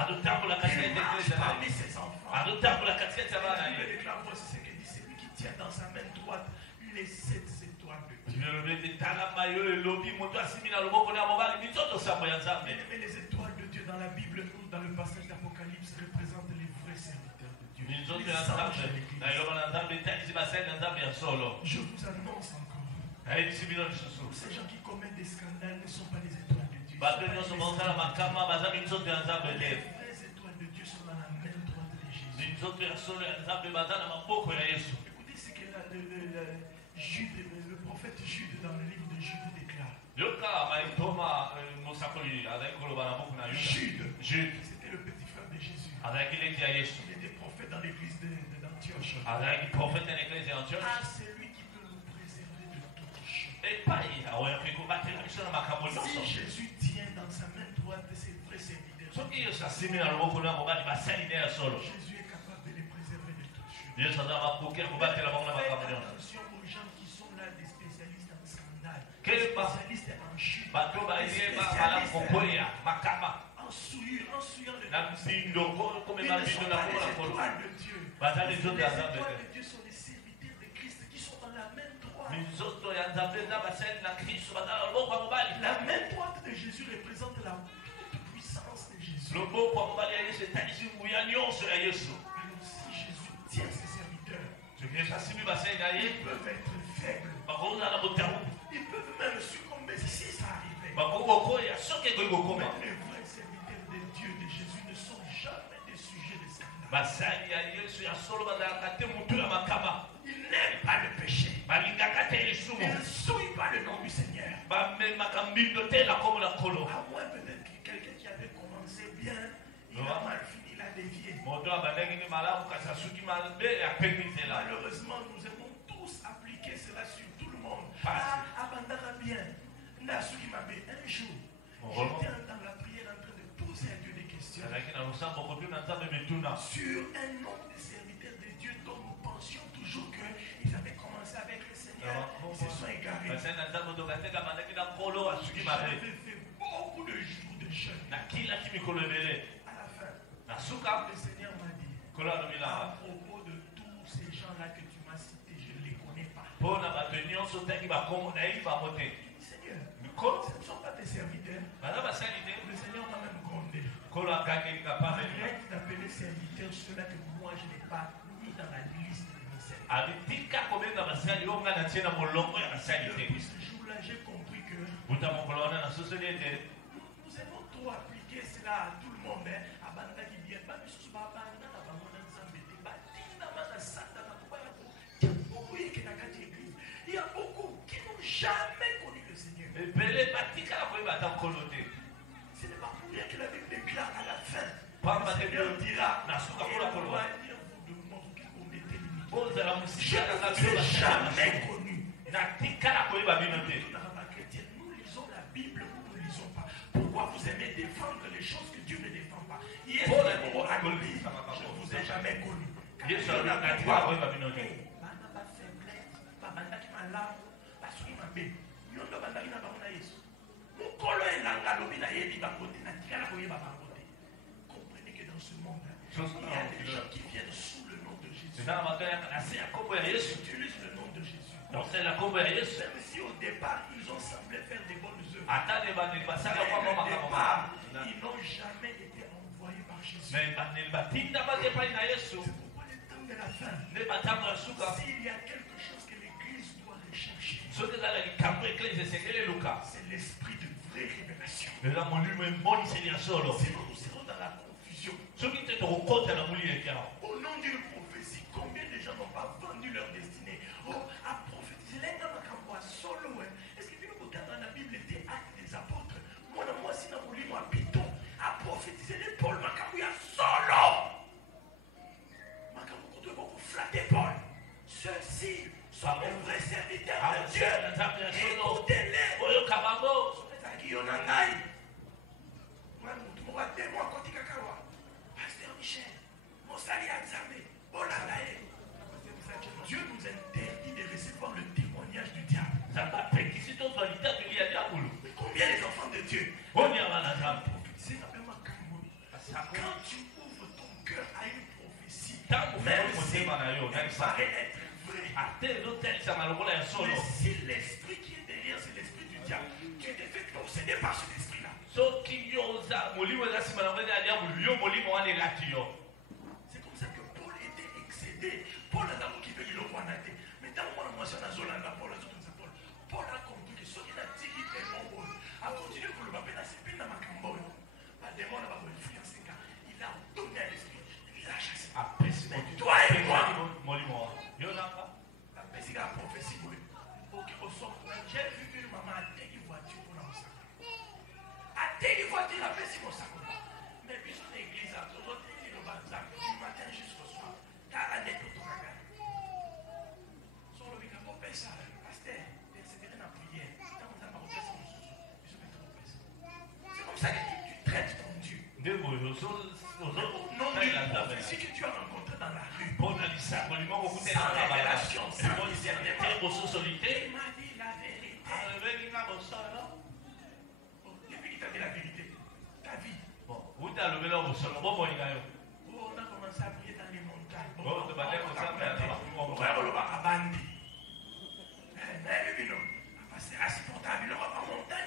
Il marche parmi ses enfants. La Bible déclare, voici ce que dit celui qui tient dans sa main droite les 7 étoiles de Dieu. Mais les étoiles de Dieu dans la Bible ou dans le passage d'Apocalypse représentent les vrais serviteurs de Dieu. Je vous annonce encore, ces gens qui commettent des scandales ne sont pas des étoiles de Dieu. Les vraies étoiles de Dieu sont dans la main droite de Jésus. Écoutez ce que le prophète Jude dans le livre de Jude déclare. Jude, c'était le petit frère de Jésus. Il était prophète dans l'église d'Antioche. C'est lui qui peut nous préserver de toute chose. Si Jésus tient dans sa main droite ses vrais serviteurs, Jésus est capable de les préserver de toute chose. Faites attention aux gens qui sont là, des spécialistes en scandale, des spécialistes en chute, des spécialistes en souillure, en souillant le Ils ne sont pas les étoiles de Dieu. Les étoiles de Dieu sont les serviteurs de Christ qui sont dans la main droite. La main droite de Jésus représente la toute puissance de Jésus. Alors si Jésus tient ses serviteurs, ils peuvent être faibles. Ils peuvent même succomber si ça arrivait. Mais les vrais serviteurs de Dieu, de Jésus, ne sont jamais des sujets de scandale. Ils n'aiment pas le péché. Ils ne souillent pas le nom du Seigneur. À moins peut-être que quelqu'un qui avait commencé bien, il a mal fini, il a dévié. Malheureusement, nous aimons tous appliquer cela sur tout le monde. Abandara bien. Un jour, j'étais dans la prière en train de poser à Dieu des questions sur un nombre de serviteurs de Dieu dont nous pensions toujours qu'ils avaient commencé avec le Seigneur. Ils se sont égarés. J'avais fait beaucoup de jours de jeûne. À la fin, le Seigneur m'a dit, à propos de tous ces gens-là que tu m'as cités, je ne les connais pas. Seigneur, ce ne sont pas tes serviteurs. Le Seigneur m'a même grondé. Arrête d'appeler serviteurs ceux-là que moi je n'ai pas mis dans la liste de mes serviteurs. Depuis ce jour-là, j'ai compris que nous aimons trop appliquer cela à tout le monde. Il y a beaucoup qui n'ont jamais connu le Seigneur. Ce n'est pas pour rien que la Bible déclare à la fin. Le Seigneur dira, je ne vous ai jamais connu. Nous lisons la Bible ou nous ne lisons pas. Pourquoi vous aimez défendre les choses que Dieu ne défend pas? Je ne vous ai jamais connu. Comprenez que dans ce monde, il y a des gens qui viennent sous le nom de Jésus. Ils utilisent le nom de Jésus. Même si au départ, ils ont semblé faire des bonnes œuvres. Au départ, ils n'ont jamais été envoyés par Jésus. C'est pourquoi le temps de la fin, s'il y a quelque chose que l'Église doit rechercher, c'est l'esprit de vraie révélation. Sinon, nous serons dans la confusion. Au nom d'une prophétie, combien de gens n'ont pas vendu leur destinée? À prophétiser, Dieu. Écoutez-les. Pasteur Michel, Dieu nous interdit de recevoir le témoignage du diable. Combien les enfants de Dieu? Quand tu ouvres ton cœur à une prophétie, même si elle paraît être vraie, mais si l'esprit qui est derrière, c'est l'esprit du diable, tu étais fait posséder par cet esprit-là. C'est comme ça que Paul était excédé. Paul a d'abord qui veut le guanaté. Mais dans mon émotion, Paul a compris que ce qu'il a dit, il est bon. A continué pour le papier, c'est peine dans ma cambo. Pas de démon, il a donné à l'esprit. Il l'a chassé. Mais toi et moi, la paix, la prophétie. J'ai vu une maman attaquer une voiture pour l'ensemble. Attaquer une voiture, la paix, c'est mon sac. Mais puis son église, du matin jusqu'au soir, t'as la nette au toraga. Son lobby, quand on paie ça, pasteur, c'était dans la prière. Quand on a pas repris ça, c'est comme ça que tu traites ton Dieu. Non, prophétie que tu as rencontré dans la rue. Sans révélation, sans discernement. Il m'a dit la vérité. Depuis qu'il t'a dit la vérité, ta vie. On a commencé à prier dans les montagnes. C'est insupportable. On va pas monter.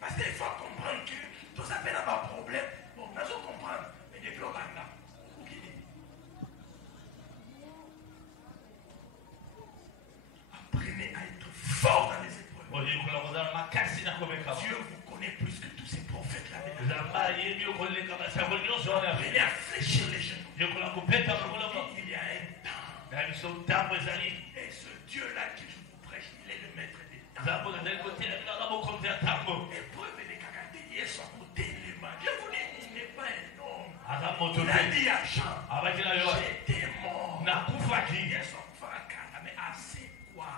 Parce qu'il faut comprendre que tout ça fait un problème. Bon, nous allons comprendre. Mais depuis au Banda, apprenez à être fort dans les épreuves. Dieu vous connaît plus que tous ces prophètes-là. Apprenez à fléchir les genoux. Il y a un temps. Et ce Dieu-là qui je vous prêche, il est le maître des temps. Épreuve des cacadés, il est son côté, les mains. Je vous dis, il n'est pas un homme. Il a dit à Jean, j'étais mort. Il est son fracas, mais assez quoi?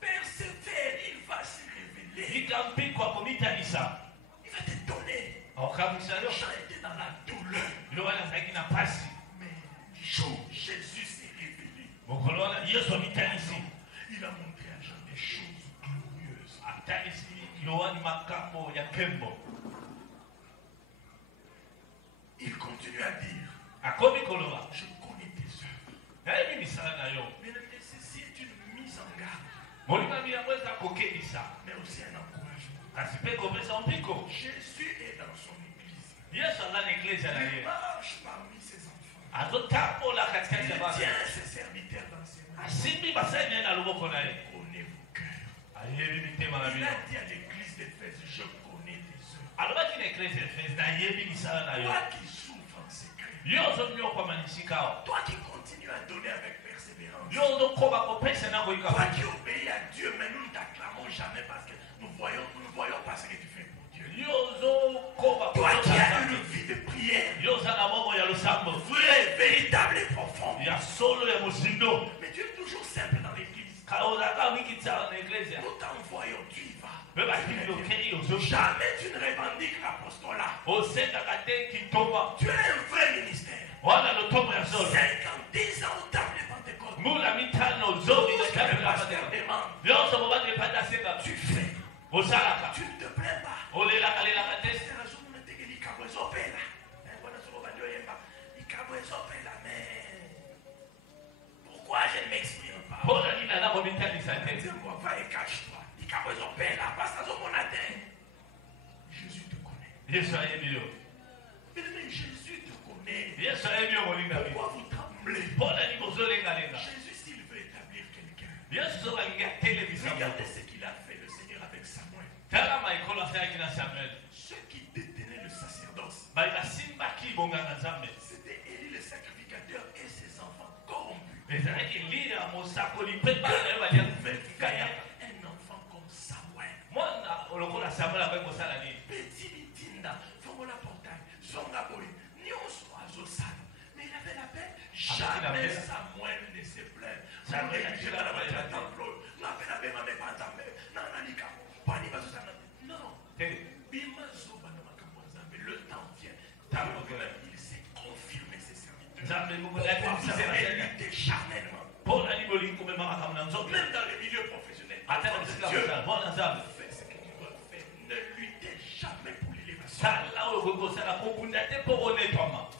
Persévère, il va se révéler. Il va te donner. Jean était dans la douleur. Mais le jour Jésus s'est révélé, il a montré à Jean des choses glorieuses. Il continue à dire, je connais tes œuvres. Mais ceci est une mise en garde. Mais aussi un encouragement. Jésus est dans son église. Il marche parmi ses enfants. Il tient ses serviteurs dans ses mains. Il connaît vos cœurs. Il a dit à l'église d'Éphèse, je connais tes œuvres. Toi qui souffres en secret. Toi qui continues à donner avec persévérance. Toi qui obéis à Dieu, mais nous ne t'acclamons jamais parce que nous ne voyons pas ce que tu fais pour Dieu. Toi qui as une vie de prière, vraie, véritable et profonde. Mais Dieu est toujours simple dans l'église. Nous t'envoyons, tu y vas. Jamais tu ne revendiques l'apostolat. Tu as un vrai ministère. 50 ans au temple de Pentecôte. Tout ce que le pasteur demande, tu fais. Tu ne te plains pas. Pourquoi je ne m'exprime pas? Dis-moi, va et cache-toi. Jésus te connaît. Mais Jésus te connaît. Pourquoi vous tremblez? Jésus, s'il veut établir quelqu'un, regardez ce qu'il a fait le Seigneur avec Samuel. Ceux qui détenaient le sacerdoce, c'était Élie le sacrificateur et ses enfants corrompus. Un enfant comme Samuel. Petit Bitinda, Fongola Portail, Songaboy, Nyos Oazosal. Mais il avait la paix. Jamais Samuel ne se plaint. Samuel, je l'avais la temple. Nous avons Dieu, fais ce que tu dois faire. Ne luttez jamais pour l'élévation.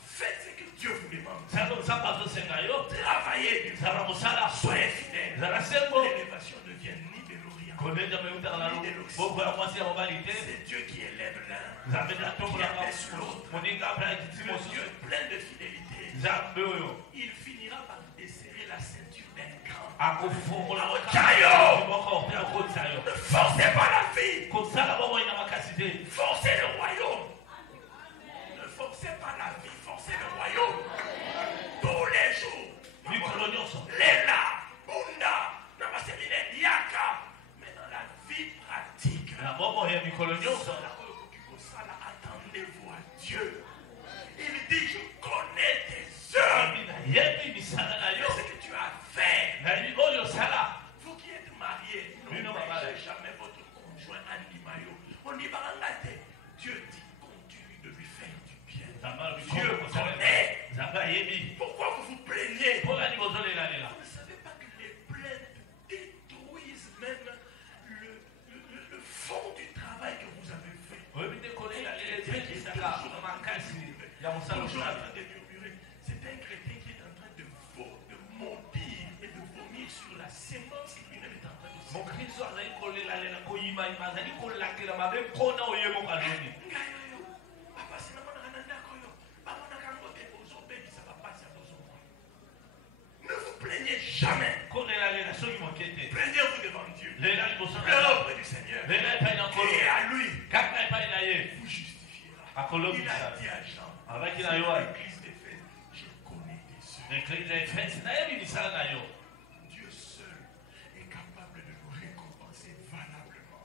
Faites ce que Dieu vous demande. Travaillez, soyez fidèles. L'élévation ne vient ni de l'Orient, ni de l'Occident. C'est Dieu qui élève l'un, qui abaisse l'autre. Le Dieu plein de fidélité. Il finira par desserrer la ceinture d'un grand. Ne forcez pas la vie. Forcez le royaume. Ne forcez pas la vie, forcez le royaume. Tous les jours. Lela, Bunda, Namasemine, Yaka. Mais dans la vie pratique. Attendez-vous à Dieu. Il dit, je connais tes œuvres. Ce que tu as fait. Vous qui êtes mariés, n'empêchez jamais votre conjoint Andimayo. On dit, Dieu dit, continue de lui faire du bien. Dieu connaît. Pourquoi vous vous plaignez? Vous ne savez pas que les plaintes détruisent même le fond du travail que vous avez fait. Toujours en train de murmurer. C'est un chrétien qui est en train de maudire et de vomir sur la sémence qui lui-même est en train de se ne vous plaignez jamais. Plaignez-vous devant Dieu. Pleurez auprès du Seigneur. Criez à lui. Vous justifiera. Il a dit à Jean, c'est l'église d'Éphèse, je connais tes œuvres. Dieu seul est capable de nous récompenser valablement.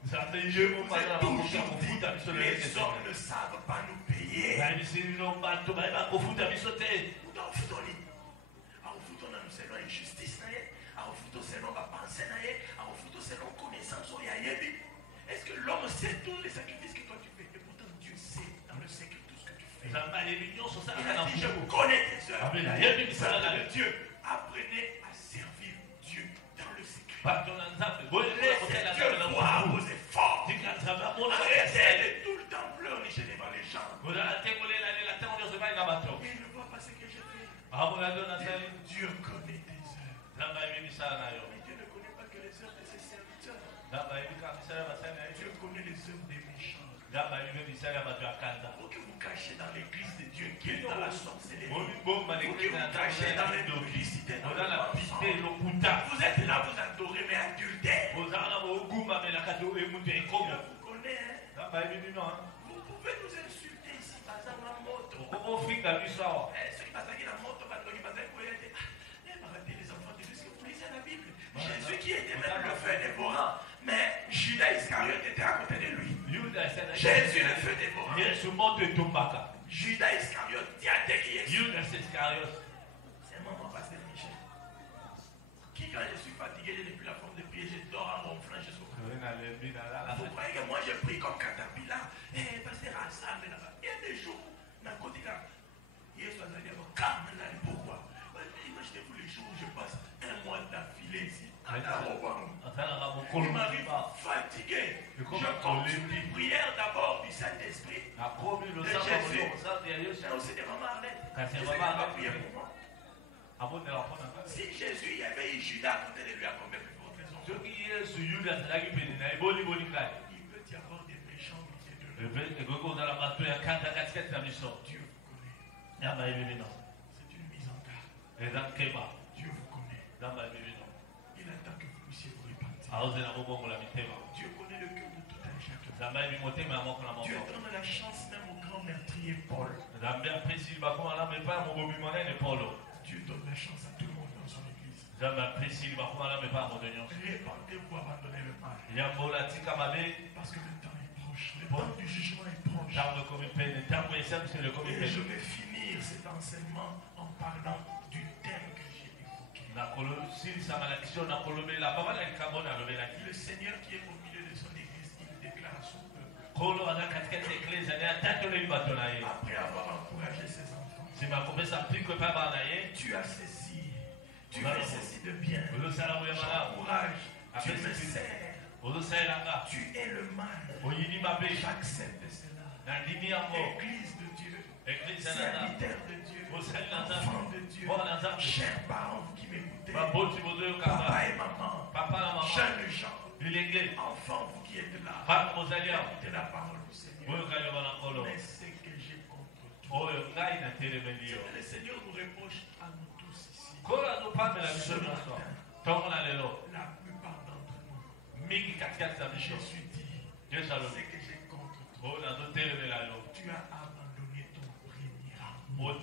Vous êtes toujours dit, les hommes ne savent pas nous payer. Est-ce que l'homme sait tous les sacrifices que toi tu fais? Et pourtant Dieu sait dans le secret tout ce que tu fais. Il a dit, je connais tes œuvres. Dieu, apprenez à servir Dieu dans le secret. Laissez Dieu voir vos efforts. Arrêtez de tout le temps pleurnicher devant les gens. Il ne voit pas ce que je fais. Dieu connaît tes œuvres. Mais Dieu ne connaît pas que les œuvres de ses serviteurs. Dieu connaît les œuvres des méchants. Vous que vous cachez dans l'église de Dieu qui est dans la sorcellerie. Vous que vous cachez dans les publicités, dans le mensonge. Vous êtes là, vous adorez mais adultère. Dieu vous connaît. Vous pouvez nous insulter ici, par exemple, la moto. Ceux qui passent avec la moto, les enfants de Dieu, est-ce que vous lisez la Bible? Jésus qui était même le feu dévorant. Mais Judas Iscariote était à côté de lui. Jésus le feu dévorant. Judas Iscariote, Diaté qui est. C'est mon pasteur Michel. Qui, quand je suis fatigué depuis la forme de prier, je dors en ronflant jusqu'au cou. Vous croyez que moi je prie comme Caterpillar? Pasteur Hassan, il y a des jours, dans le côté là, il y a pourquoi? Imaginez-vous les jours où je passe un mois d'affilée ici. Il m'arrive fatigué. Je continue les prières d'abord du Saint-Esprit, de Jésus, mais aussi de Maman Arlette. Est-ce qu'il n'a pas prié pour moi? Si Jésus y avait eu Judas à côté de lui, à combien plus forte raison? Il peut y avoir des méchants au milieu de nous. Dieu vous connaît. C'est une mise en garde. Dieu vous connaît. Il attend que vous puissiez vous repentir. Dieu connaît le cœur de tout un chacun. Dieu donne la chance même au grand meurtrier Paul. Dieu donne la chance à tout le monde dans son église. Répandez-vous, abandonnez le mal. Parce que le temps est proche. Le temps du jugement est proche. Et je vais finir cet enseignement en parlant du thème que j'ai évoqué. Le Seigneur qui est au milieu de son église, il déclare à son peuple. Après avoir encouragé ses enfants, tu as ceci, tu fais ceci de bien. J'encourage, tu me sers. Tu es le mal. J'accepte cela. Église de Dieu. Serviteur de Dieu. Enfant de Dieu. Chers parents, vous qui m'écoutez. Papa et maman. Jeunes gens. Enfants, vous qui êtes là. Écoutez la parole du Seigneur. Mais c'est que j'ai contre toi. Le Seigneur nous reproche à nous tous ici. Ce matin, la plupart d'entre nous, je suis dit, c'est que j'ai contre toi. Tu as abandonné ton premier amour.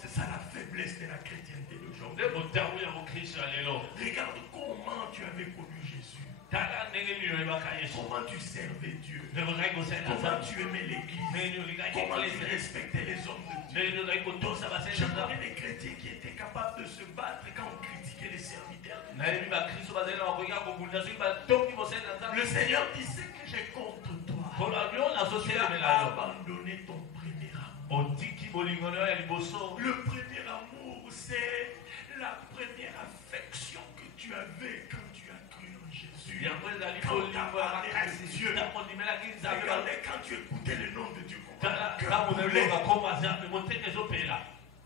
C'est ça la faiblesse de la chrétienté d'aujourd'hui. Regarde comment tu avais connu Jésus. Comment tu servais Dieu. Comment tu aimais l'église. Comment tu respectais les hommes de Dieu. Je connais des chrétiens qui étaient capables de se battre quand on critiquait les serviteurs de Dieu. Le Seigneur dit ce que j'ai contre toi. Tu as abandonné ton premier amour. Le premier amour, c'est la première affection que tu avais quand tu as cru en Jésus. Quand tu as parlé à Dieu. Regardez quand tu écoutais le nom de Dieu.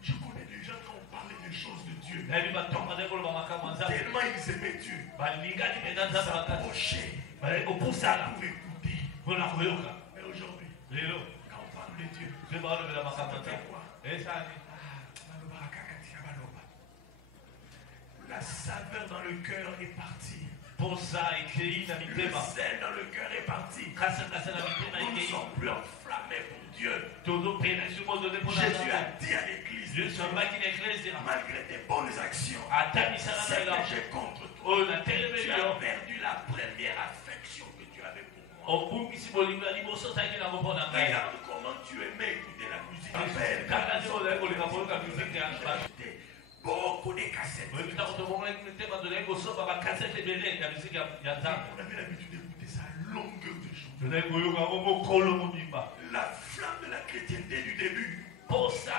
Je connais des gens quand on parlait des choses de Dieu. Tellement ils aimaient Dieu. Ils s'approchaient pour écouter. Mais aujourd'hui, quand on parle de Dieu, ça veut dire quoi? La saveur dans le cœur est partie. Le sel dans le cœur est parti. Nous ne sommes plus enflammés pour Dieu. Jésus a dit à l'église, malgré tes bonnes actions, c'est que j'ai contre toi. Tu as perdu la première affection que tu avais pour moi. Regarde comment tu aimais écouter la musique. Beaucoup de cassettes. On avait l'habitude d'écouter ça à longueur de journée. La flamme de la chrétienté du début faisait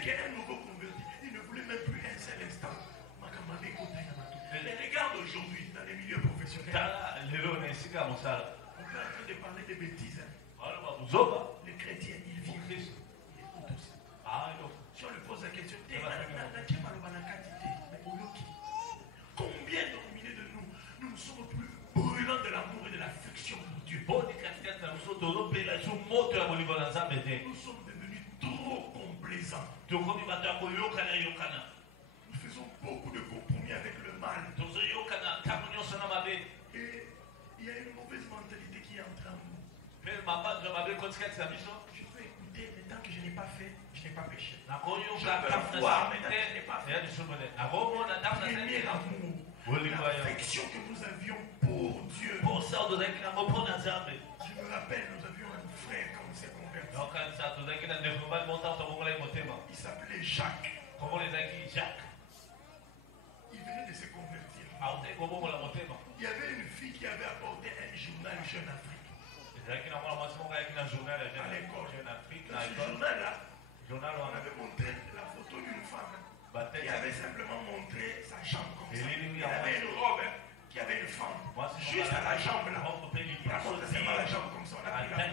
qu'un nouveau converti, il ne voulait même plus un seul instant. Mais regarde aujourd'hui dans les milieux professionnels. On est en train de parler de bêtises. Les chrétiens, ils vivent. Ils écoutent aussi. Si on lui pose la question, combien au milieu de nous, nous ne sommes plus brûlants de l'amour et de l'affection pour Dieu. Nous sommes devenus trop complaisants. Nous faisons beaucoup de compromis avec le mal. Et il y a une mauvaise mentalité qui est entrée en nous. Je peux écouter, mais tant que je n'ai pas fait, je n'ai pas péché. Je peux voir, mais tant que je n'ai pas fait. Premier amour, l'affection que nous avions pour Dieu. Je me rappelle, nous avions un frère quand on s'est converti. Il s'appelait Jacques. Il venait de se convertir. Il y avait une fille qui avait apporté un journal Jeune Afrique. À l'école. Dans ce journal-là, on avait montré la photo d'une femme. Il avait simplement montré sa jambe comme ça. Il avait une robe qui avait une femme. Juste à la jambe là. Il a montré seulement la jambe comme ça. On a pris la photo.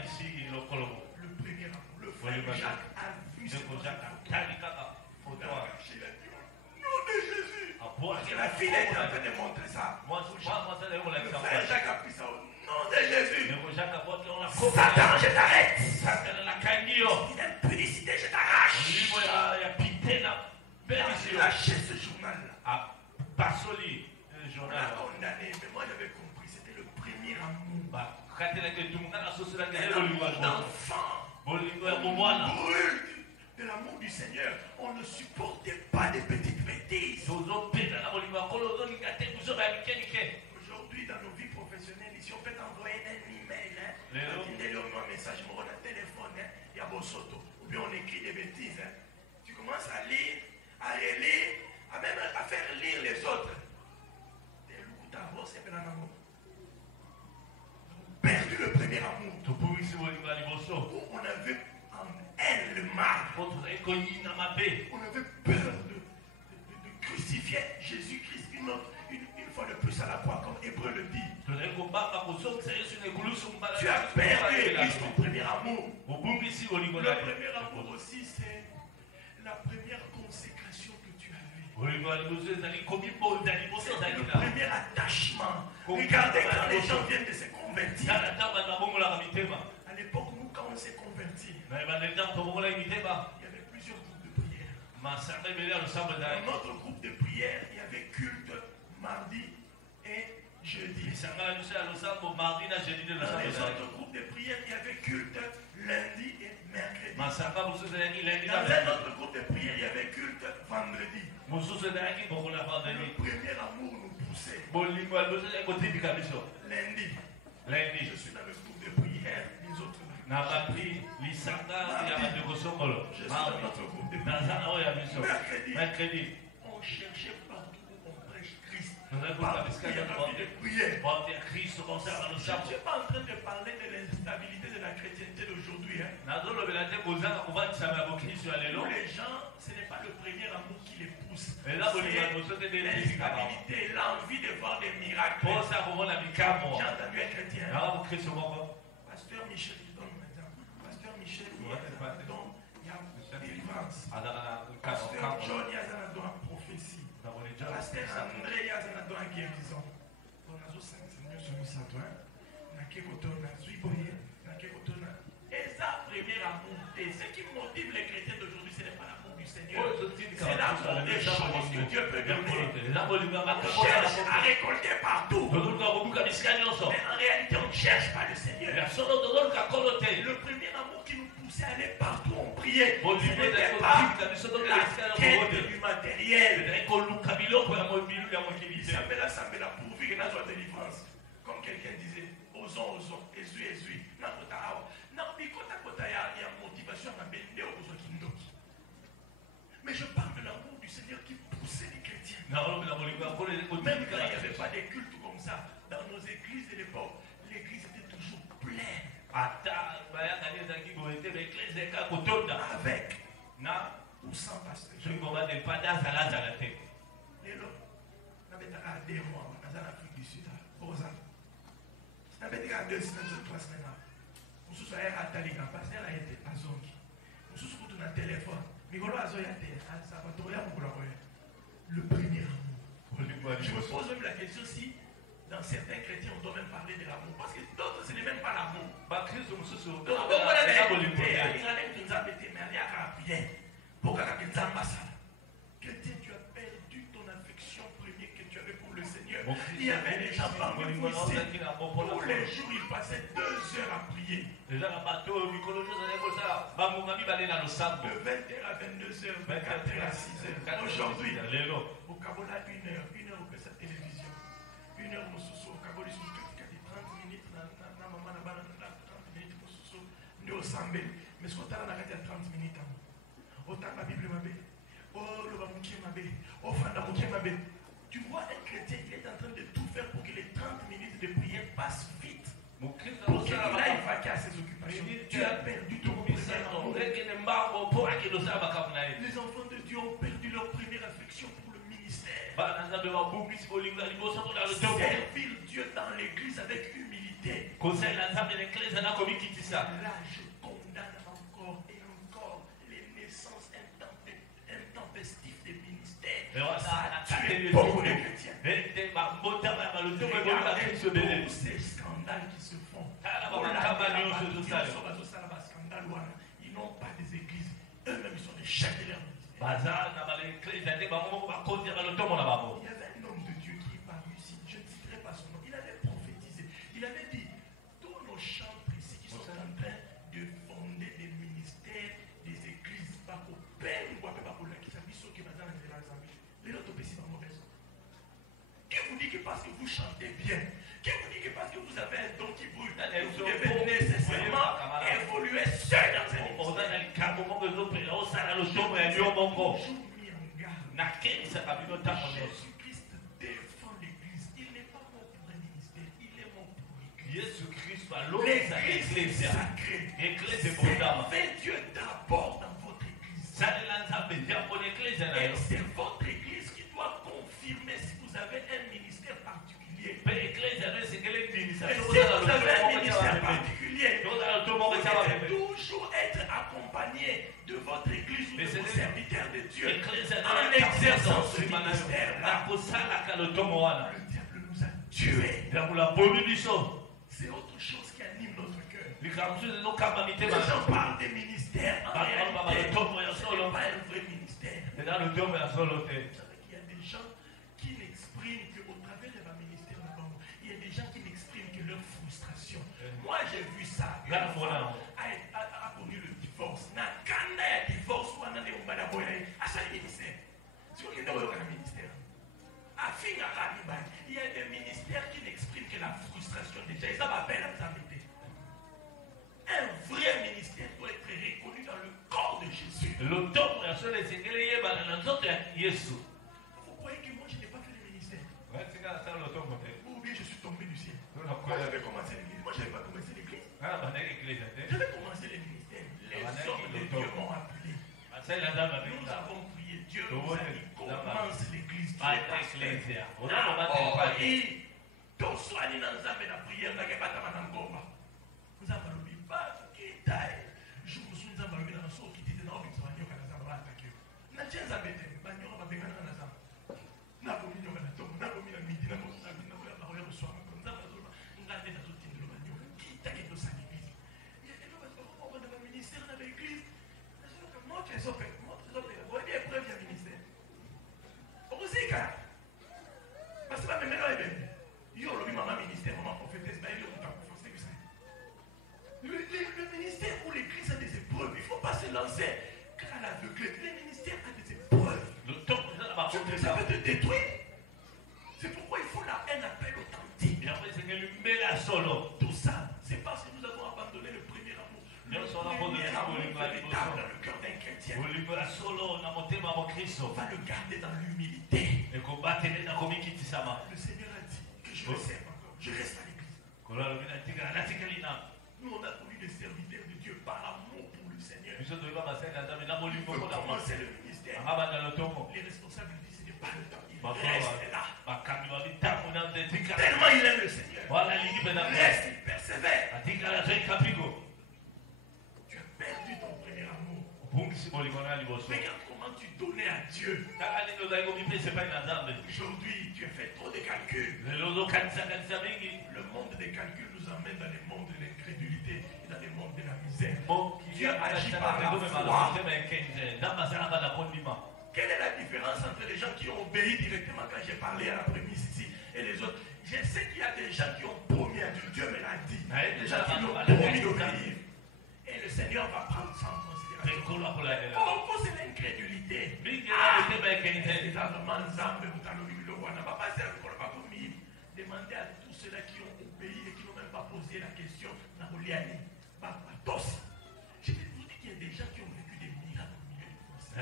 Le premier amour. Le frère Jacques a vu ce photo. Il a dit au nom de Jésus. Parce que la fille était en train de montrer ça. Le frère Jacques a pris ça au nom de Jésus. Satan, je t'arrête. Impudicité, je t'arrache. Il a lâché ce journal-là. On a condamné, mais moi j'avais compris, c'était le premier amour. L'amour d'enfant. On brûle de l'amour du Seigneur. On ne supportait pas des petites bêtises. Aujourd'hui, dans nos vies professionnelles, ici, on peut t'envoyer un email. Un message, on a un téléphone, il y a Bosoto. Ou bien on écrit des bêtises. Tu commences à lire, à relire, à même à faire lire les autres. Perdu le premier amour. Où on avait en elle le mal. On avait peur de crucifier Jésus-Christ une fois de plus plus à la croix, comme Hébreu le dit. Tu as perdu l'église, ton premier amour. Le premier amour aussi, c'est la première consécration que tu avais. C'est le premier attachement. Regardez quand les gens viennent de se convertir. À l'époque, nous, quand on s'est convertis, il y avait plusieurs groupes de prière. Dans notre groupe de prière, il y avait culte mardi et jeudi. Dans les autres groupes de prière, il y avait culte lundi et mercredi. Dans un autre groupe de prière, il y avait culte vendredi. Le premier amour nous poussait. Lundi, je suis dans le groupe de prière, les autres là. Je suis dans notre groupe de prière. Mercredi, on cherchait partout où on prêche Christ. Je ne suis pas en train de parler de l'instabilité de la chrétienté d'aujourd'hui. Hein. Pour les gens, ce n'est pas le premier amour qui les pousse. C'est l'instabilité, l'envie de voir des miracles. J'ai entendu un chrétien. Pasteur Michel, je donne un exemple. Pasteur Michel, il y a délivrance. Pasteur John, il y a une prophétie. Pasteur André, il y a une guérison. On a 5 seigneurs sur nous, ça doit. Et ça, premier amour. Et ce qui motive les chrétiens d'aujourd'hui, ce n'est pas l'amour du Seigneur. C'est l'amour des choses que Dieu peut donner. On cherche à récolter partout. Mais en réalité, on ne cherche pas le Seigneur. Le premier amour qui nous poussait à aller partout, on priait. Ce n'était pas la quête du matériel. Ça me l'a pourvu que nous avons délivrance. Comme quelqu'un disait, osons, esui. Mais je parle de l'amour du Seigneur qui poussait les chrétiens. Même quand il n'y avait pas de cultes comme ça, dans nos églises de l'époque, l'église était toujours pleine. Avec ou sans pasteur. Le premier amour. Je me pose même la question si dans certains chrétiens on doit même parler de l'amour. Parce que d'autres ce n'est même pas l'amour. Chrétien, tu as perdu ton affection première que tu avais pour le Seigneur. Il y avait des gens parmi vous ici. Tous les jours, ils passaient 2 heures à prier. De 20h à 22h, 24h à 6h. Aujourd'hui, au Kabola, 1 heure au sa télévision. 1 heure au Soso, au Kabola, 30 minutes, 30 minutes au Soso, au Sambé. Mais ce qu'on a 30 minutes. Autant la Bible m'a dit. Oh, le Bamouké m'a dit. Oh, Fanda Mouké m'a dit. Tu vois, un chrétien, il est en train de tout faire pour que les 30 minutes de prière passent vite. Pour qu'il aille vaquer à ses occupations. Tu as perdu ton premier amour. Les enfants de Dieu ont perdu leur première affection pour le ministère. Servir Dieu dans l'église avec humilité. Là, je condamne encore et encore les naissances intempestives des ministères. Ça a tué beaucoup de chrétiens. Regardez tous ces scandales qui se font. Ils n'ont pas des églises. Eux-mêmes, ils sont des chefs de leur ministère. Il y avait un homme de Dieu qui est paru ici. Je ne citerai pas son nom. Il avait prophétisé. Il avait dit, tous nos chantres ici qui sont en train de fonder des ministères, des églises, pas pour peine, ou pas pour la qui s'habille, ceux qui vont dans les amis. Les autres aussi dans mauvaise. Qui vous dit que parce que vous chantez bien, qui vous dit que parce que vous avez un don qui brûle, vous devez nécessairement évoluer seul dans cette église. Jésus-Christ défend l'église. Il n'est pas mort pour un ministère, il est mort pour l'église. L'église est sacrée. Servez Dieu d'abord dans votre église. Et c'est votre église qui doit confirmer si vous avez un ministère particulier. en exerçant ce ministère-là, le diable nous a tués. C'est autre chose qui anime notre cœur. Les gens parlent des ministères. En réalité, ce n'est pas un vrai ministère. Vous savez qu'il y a des gens qui n'expriment qu'au travers de leur ministère, il y a des gens qui n'expriment que leur frustration. Moi, j'ai vu ça. A connu le divorce. Quand il y a un divorce, il y a un ministère. Il y a des ministères qui n'expriment que la frustration déjà. Et ça m'appelle à vous embêter. Un vrai ministère doit être reconnu dans le corps de Jésus. Vous croyez que moi je n'ai pas fait le ministère? Ou bien je suis tombé du ciel. Moi j'avais commencé l'église. Moi je n'avais pas commencé l'église. J'avais commencé le ministère. Les hommes de Dieu m'ont appelé. Nous avons prié. Dieu nous a dit commence l'église. Le ministère ou l'église a des épreuves. Il ne faut pas se lancer. Car à l'aveuglette, le ministère a des épreuves. Ça peut te détruire. C'est pourquoi il faut la haine appel authentique. Tout ça, c'est parce que nous avons abandonné le premier amour. Le premier amour véritable dans le cœur d'un chrétien. On va le garder dans l'humilité. Le Seigneur a dit que je le sers encore. Je reste à l'église. Nous, on a connu des serviteurs de Dieu par amour pour le Seigneur. Il faut commencer le ministère. Les responsables disent ce n'est pas le temps. Il reste là. Tellement il aime le Seigneur. Il reste, il persévère. Tu as perdu ton premier amour. Regarde comment tu donnais à Dieu. Aujourd'hui, tu as fait trop de calculs. Le monde des calculs nous emmène dans le monde de l'incrédulité et dans le monde de la misère. Dieu agit par la foi. Quelle est la différence entre les gens qui ont obéi directement quand j'ai parlé à la prémisse ici et les autres? Je sais qu'il y a des gens qui ont promis à Dieu, Dieu me l'a dit. Des gens qui ont promis d'obéir. Et le Seigneur va prendre ça en considération. Oh, c'est l'incrédulité. Demandez à tous ceux-là qui ont obéi et qui n'ont même pas posé la question. Je vous dis qu'il y a des gens qui ont vécu des miracles au milieu du conseil.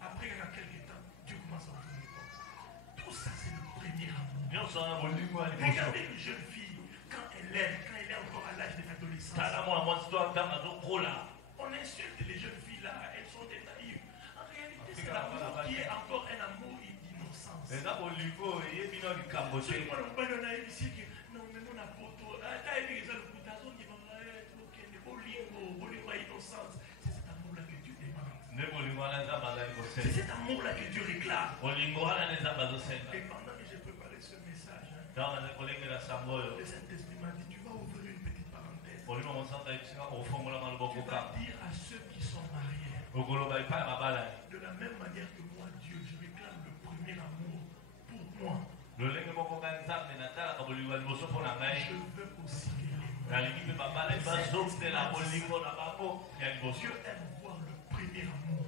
Après quelques temps, Dieu commence à ouvrir les portes. Tout ça, c'est le premier amour. Regardez une jeune fille, quand elle est encore à l'âge de l'adolescence. On insulte les jeunes filles là, elles sont des naïves. En réalité, c'est l'amour qui est encore un amour d'innocence. Non, mais mon apôtre, c'est cet amour-là que Dieu demande. C'est cet amour-là que Dieu réclame. Et pendant que j'ai préparé ce message, le Saint-Esprit m'a dit, tu vas ouvrir une petite parenthèse. Tu vas dire à ceux qui sont mariés, de la même manière que moi, Dieu, je réclame le premier amour pour moi. Je veux aussi Dieu aime voir le premier amour.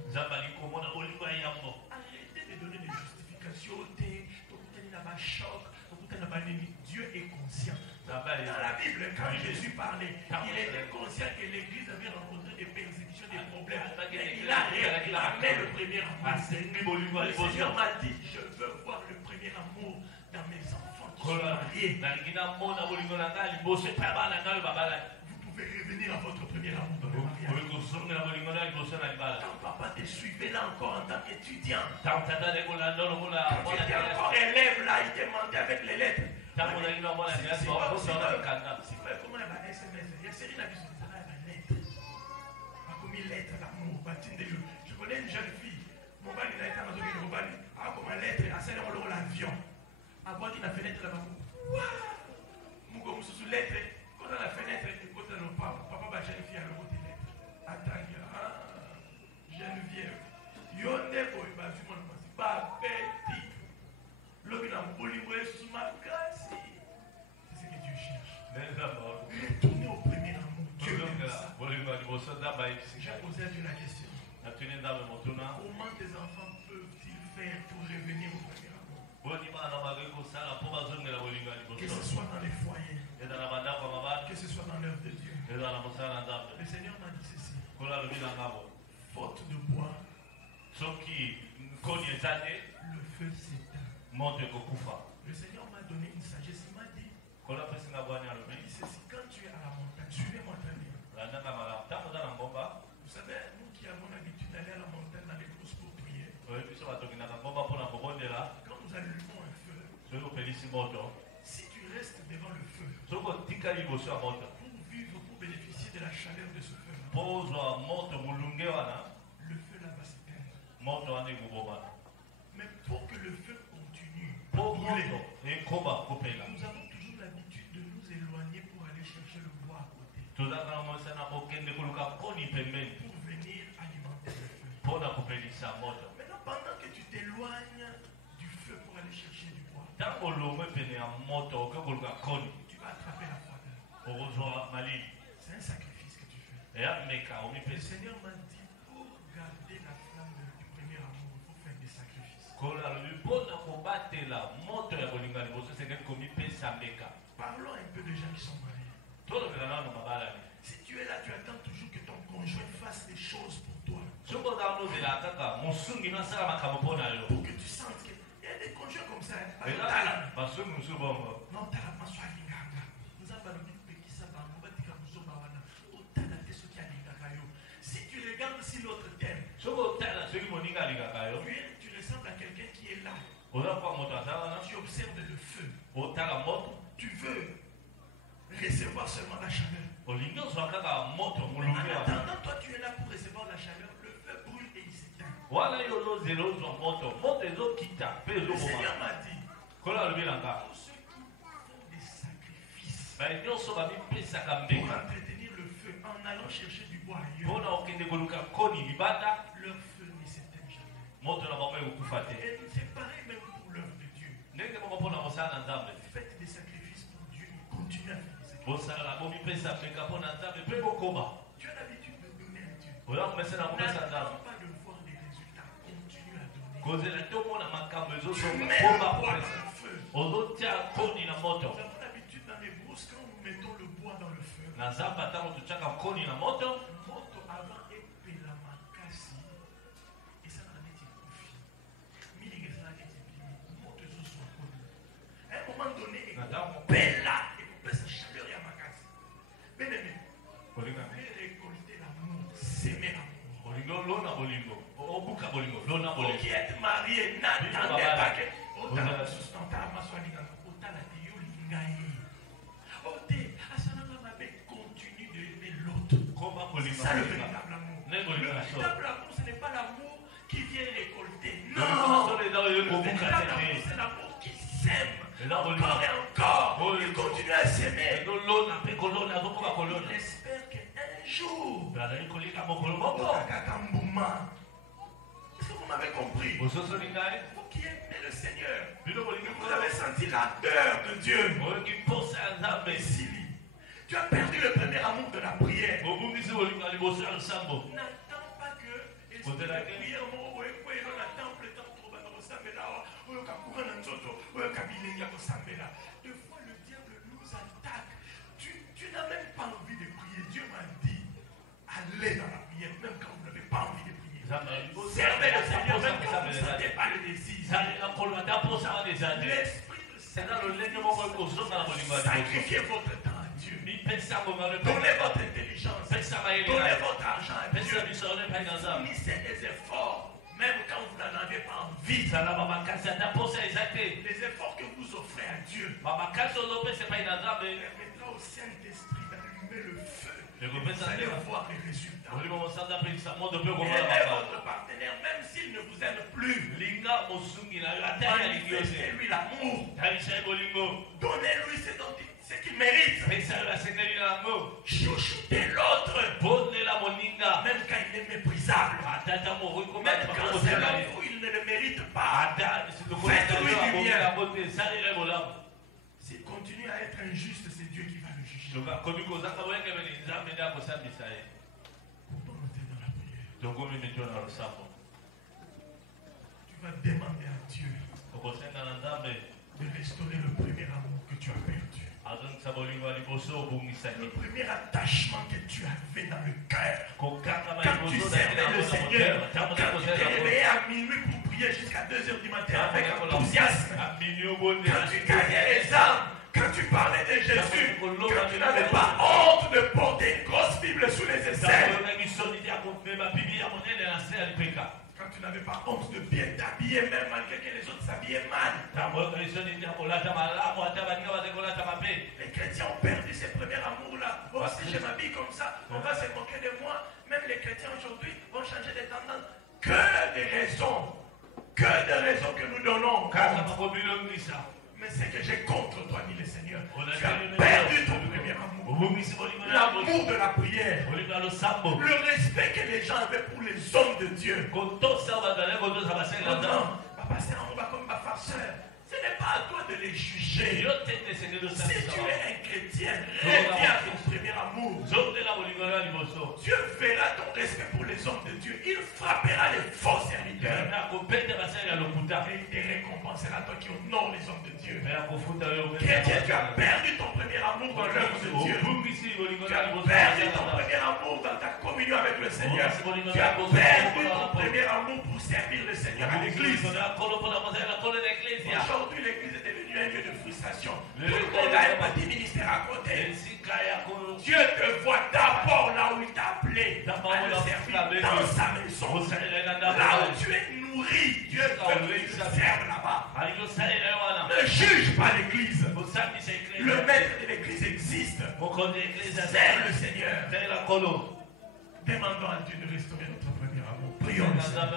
Arrêtez de donner des justifications. Dieu est conscient. Dans la Bible, quand Jésus parlait, il était conscient que l'Église avait rencontré des persécutions, des problèmes. Et il a réclamé le premier amour. Le Seigneur m'a dit, je veux voir le premier amour dans mes enfants qui sont mariés. Vous pouvez revenir à votre premier amour dans le mariage. Quand papa te suivait là encore en tant qu'étudiant, quand tu étais encore élève là, il te demandait avec les lettres. C'est pas comment il va SMS. Il y a série la lettre. lettre d'amour. Je connais une jeune fille. Mon bal, il a été dans une bal. Ah, comme une lettre, à celle où l'avion. À voir qu'il a fenêtre là-bas. Waouh! Mon gars, sous lettre. Quand on a la fenêtre, il côté de nos parents. Papa va jeune fille à l'autre lettre. Attends, Geneviève. Yonde boy, bah, tu m'en penses. Pas petit. L'homme a bouli sous ma grâce. C'est ce que Dieu cherche. Retournez au premier amour. Dieu aime ça. J'ai posé à Dieu la question. Comment tes enfants peuvent-ils faire pour revenir au premier amour? Que ce soit dans les foyers, que ce soit dans l'œuvre de Dieu. Le Seigneur m'a dit ceci. Faute de bois, le feu s'éteint. Le Seigneur m'a donné une sagesse. Il m'a dit ceci. Quand tu es à la montagne, suivez-moi très bien. Vous savez, nous qui avons l'habitude d'aller à la montagne dans les courses pour prier, quand nous allumons un feu, si tu restes devant le feu, pour vivre, pour bénéficier de la chaleur de ce feu, le feu là va s'éteindre. Mais pour que le feu continue, nous avons toujours l'habitude de nous éloigner pour aller chercher le bois à côté. Pour venir alimenter le feu. Maintenant, pendant que tu t'éloignes du feu pour aller chercher du bois, tu vas attraper la froideur. C'est un sacrifice que tu fais. Le Seigneur m'a dit, pour garder la flamme du premier amour, il faut faire des sacrifices. Parlons un peu de gens qui sont mariés. Si tu es là, tu attends toujours que ton conjoint fasse des choses pour toi. Pour que tu sentes qu'il y a des conjoints comme ça. Non, si tu regardes si l'autre t'aime, tu ressembles à quelqu'un qui est là. Tu observes le feu. Tu veux recevoir seulement la chaleur. En attendant, toi tu es là pour recevoir la chaleur. Le feu brûle et il s'éteint. Le Seigneur m'a dit, pour ceux qui font des sacrifices pour entretenir le feu en allant chercher du bois ailleurs, leur feu ne s'éteint jamais. Et c'est pareil même pour l'œuvre de Dieu. Faites des sacrifices pour Dieu et continuez à faire des sacrifices. Tu as l'habitude de donner à Dieu. N'attends pas de voir des résultats. Continue à donner. Tu mets le bois dans le feu. Nous avons l'habitude dans les brousses, quand nous mettons le bois dans le feu, moto avant epela makasi et ça n'a été confié. Mili ça n'a été plié. Moto ezo soit. À un moment donné, bella et sa chaleur et makasi. Bien aimé, vous voulez récolter l'amour, s'aimer l'amour. Vous qui êtes mariés, n'attendez pas que continue de aimer l'autre. C'est ça le véritable amour. Le véritable amour, ce n'est pas l'amour qui vient récolter. Non, le véritable amour, c'est l'amour qui s'aime encore et encore. Il continue à s'aimer. Il espère qu'un jour, est-ce que vous m'avez compris? Vous qui aimez le Seigneur, vous avez senti l'ardeur de Dieu. Et Sylvie, tu as perdu le premier amour de la prière. N'attends pas que la prière de fois le diable nous attaque. Tu n'as même pas envie de prier. Dieu m'a dit, allez dans la prière, même quand vous n'avez pas envie de prier. Servez le Seigneur, même quand vous ne sentez pas le désir. L'Esprit de Seigneur, sacrifiez votre temps à Dieu. Donnez votre intelligence. Donnez votre argent à Dieu. Finissez des efforts. Même quand vous n'en avez pas envie. Les efforts que vous offrez à Dieu permettra au Saint-Esprit d'allumer le feu Vous allez voir les résultats. Et même votre partenaire, même s'il ne vous aime plus, manifestez-lui l'amour. Donnez-lui ce qu'il mérite. Chouchoutez l'autre. Même quand il est méprisable. Même quand c'est l'homme où il ne le mérite pas. Faites-lui du bien. S'il continue à être injuste, c'est Dieu qui va le juger. Pourtant, on est dans la prière. Tu vas demander à Dieu de restaurer le premier amour que tu as perdu. Le premier attachement que tu avais dans le cœur. Quand tu servais le Seigneur, quand tu t'es réveillé à minuit pour prier jusqu'à 2h du matin avec enthousiasme, quand tu gagnais les âmes, quand tu parlais de Jésus, quand tu n'avais pas honte de porter une grosse Bible sous les aisselles, quand tu n'avais pas honte de bien t'habiller même malgré que les autres s'habillaient mal. Les chrétiens ont perdu ces premiers amours-là. Oh, si je m'habille comme ça, on va se moquer de moi. Même les chrétiens aujourd'hui vont changer de tendance. Que des raisons que nous donnons. Mais c'est que j'ai contre toi, dit le Seigneur. Tu as perdu ton premier amour. L'amour de la prière. Le respect que les gens avaient pour les hommes de Dieu. Non, papa, c'est un combat comme ma farceur. Ce n'est pas à toi de les juger. Si tu es un chrétien, reviens à ton premier amour. Dieu verra ton respect pour les hommes de Dieu. Il frappera les faux serviteurs. Et il te récompensera, toi qui honore les hommes de Dieu. Chrétien, tu as perdu ton premier amour dans l'œuvre de Dieu. Tu as perdu ton premier amour dans ta communion avec le Seigneur. Tu as perdu ton premier amour pour servir le Seigneur à l'église. Aujourd'hui, l'église est devenue un lieu de frustration. Tout le monde a un petit ministère à côté. Dieu te voit d'abord là où il t'a appelé à le servir dans sa maison. Là où tu es nourri, Dieu veut que tu le serves là-bas. Ne juge pas l'église. Le maître de l'église existe. Sers le Seigneur. Demandons à Dieu de restaurer notre premier amour. Prions le Seigneur.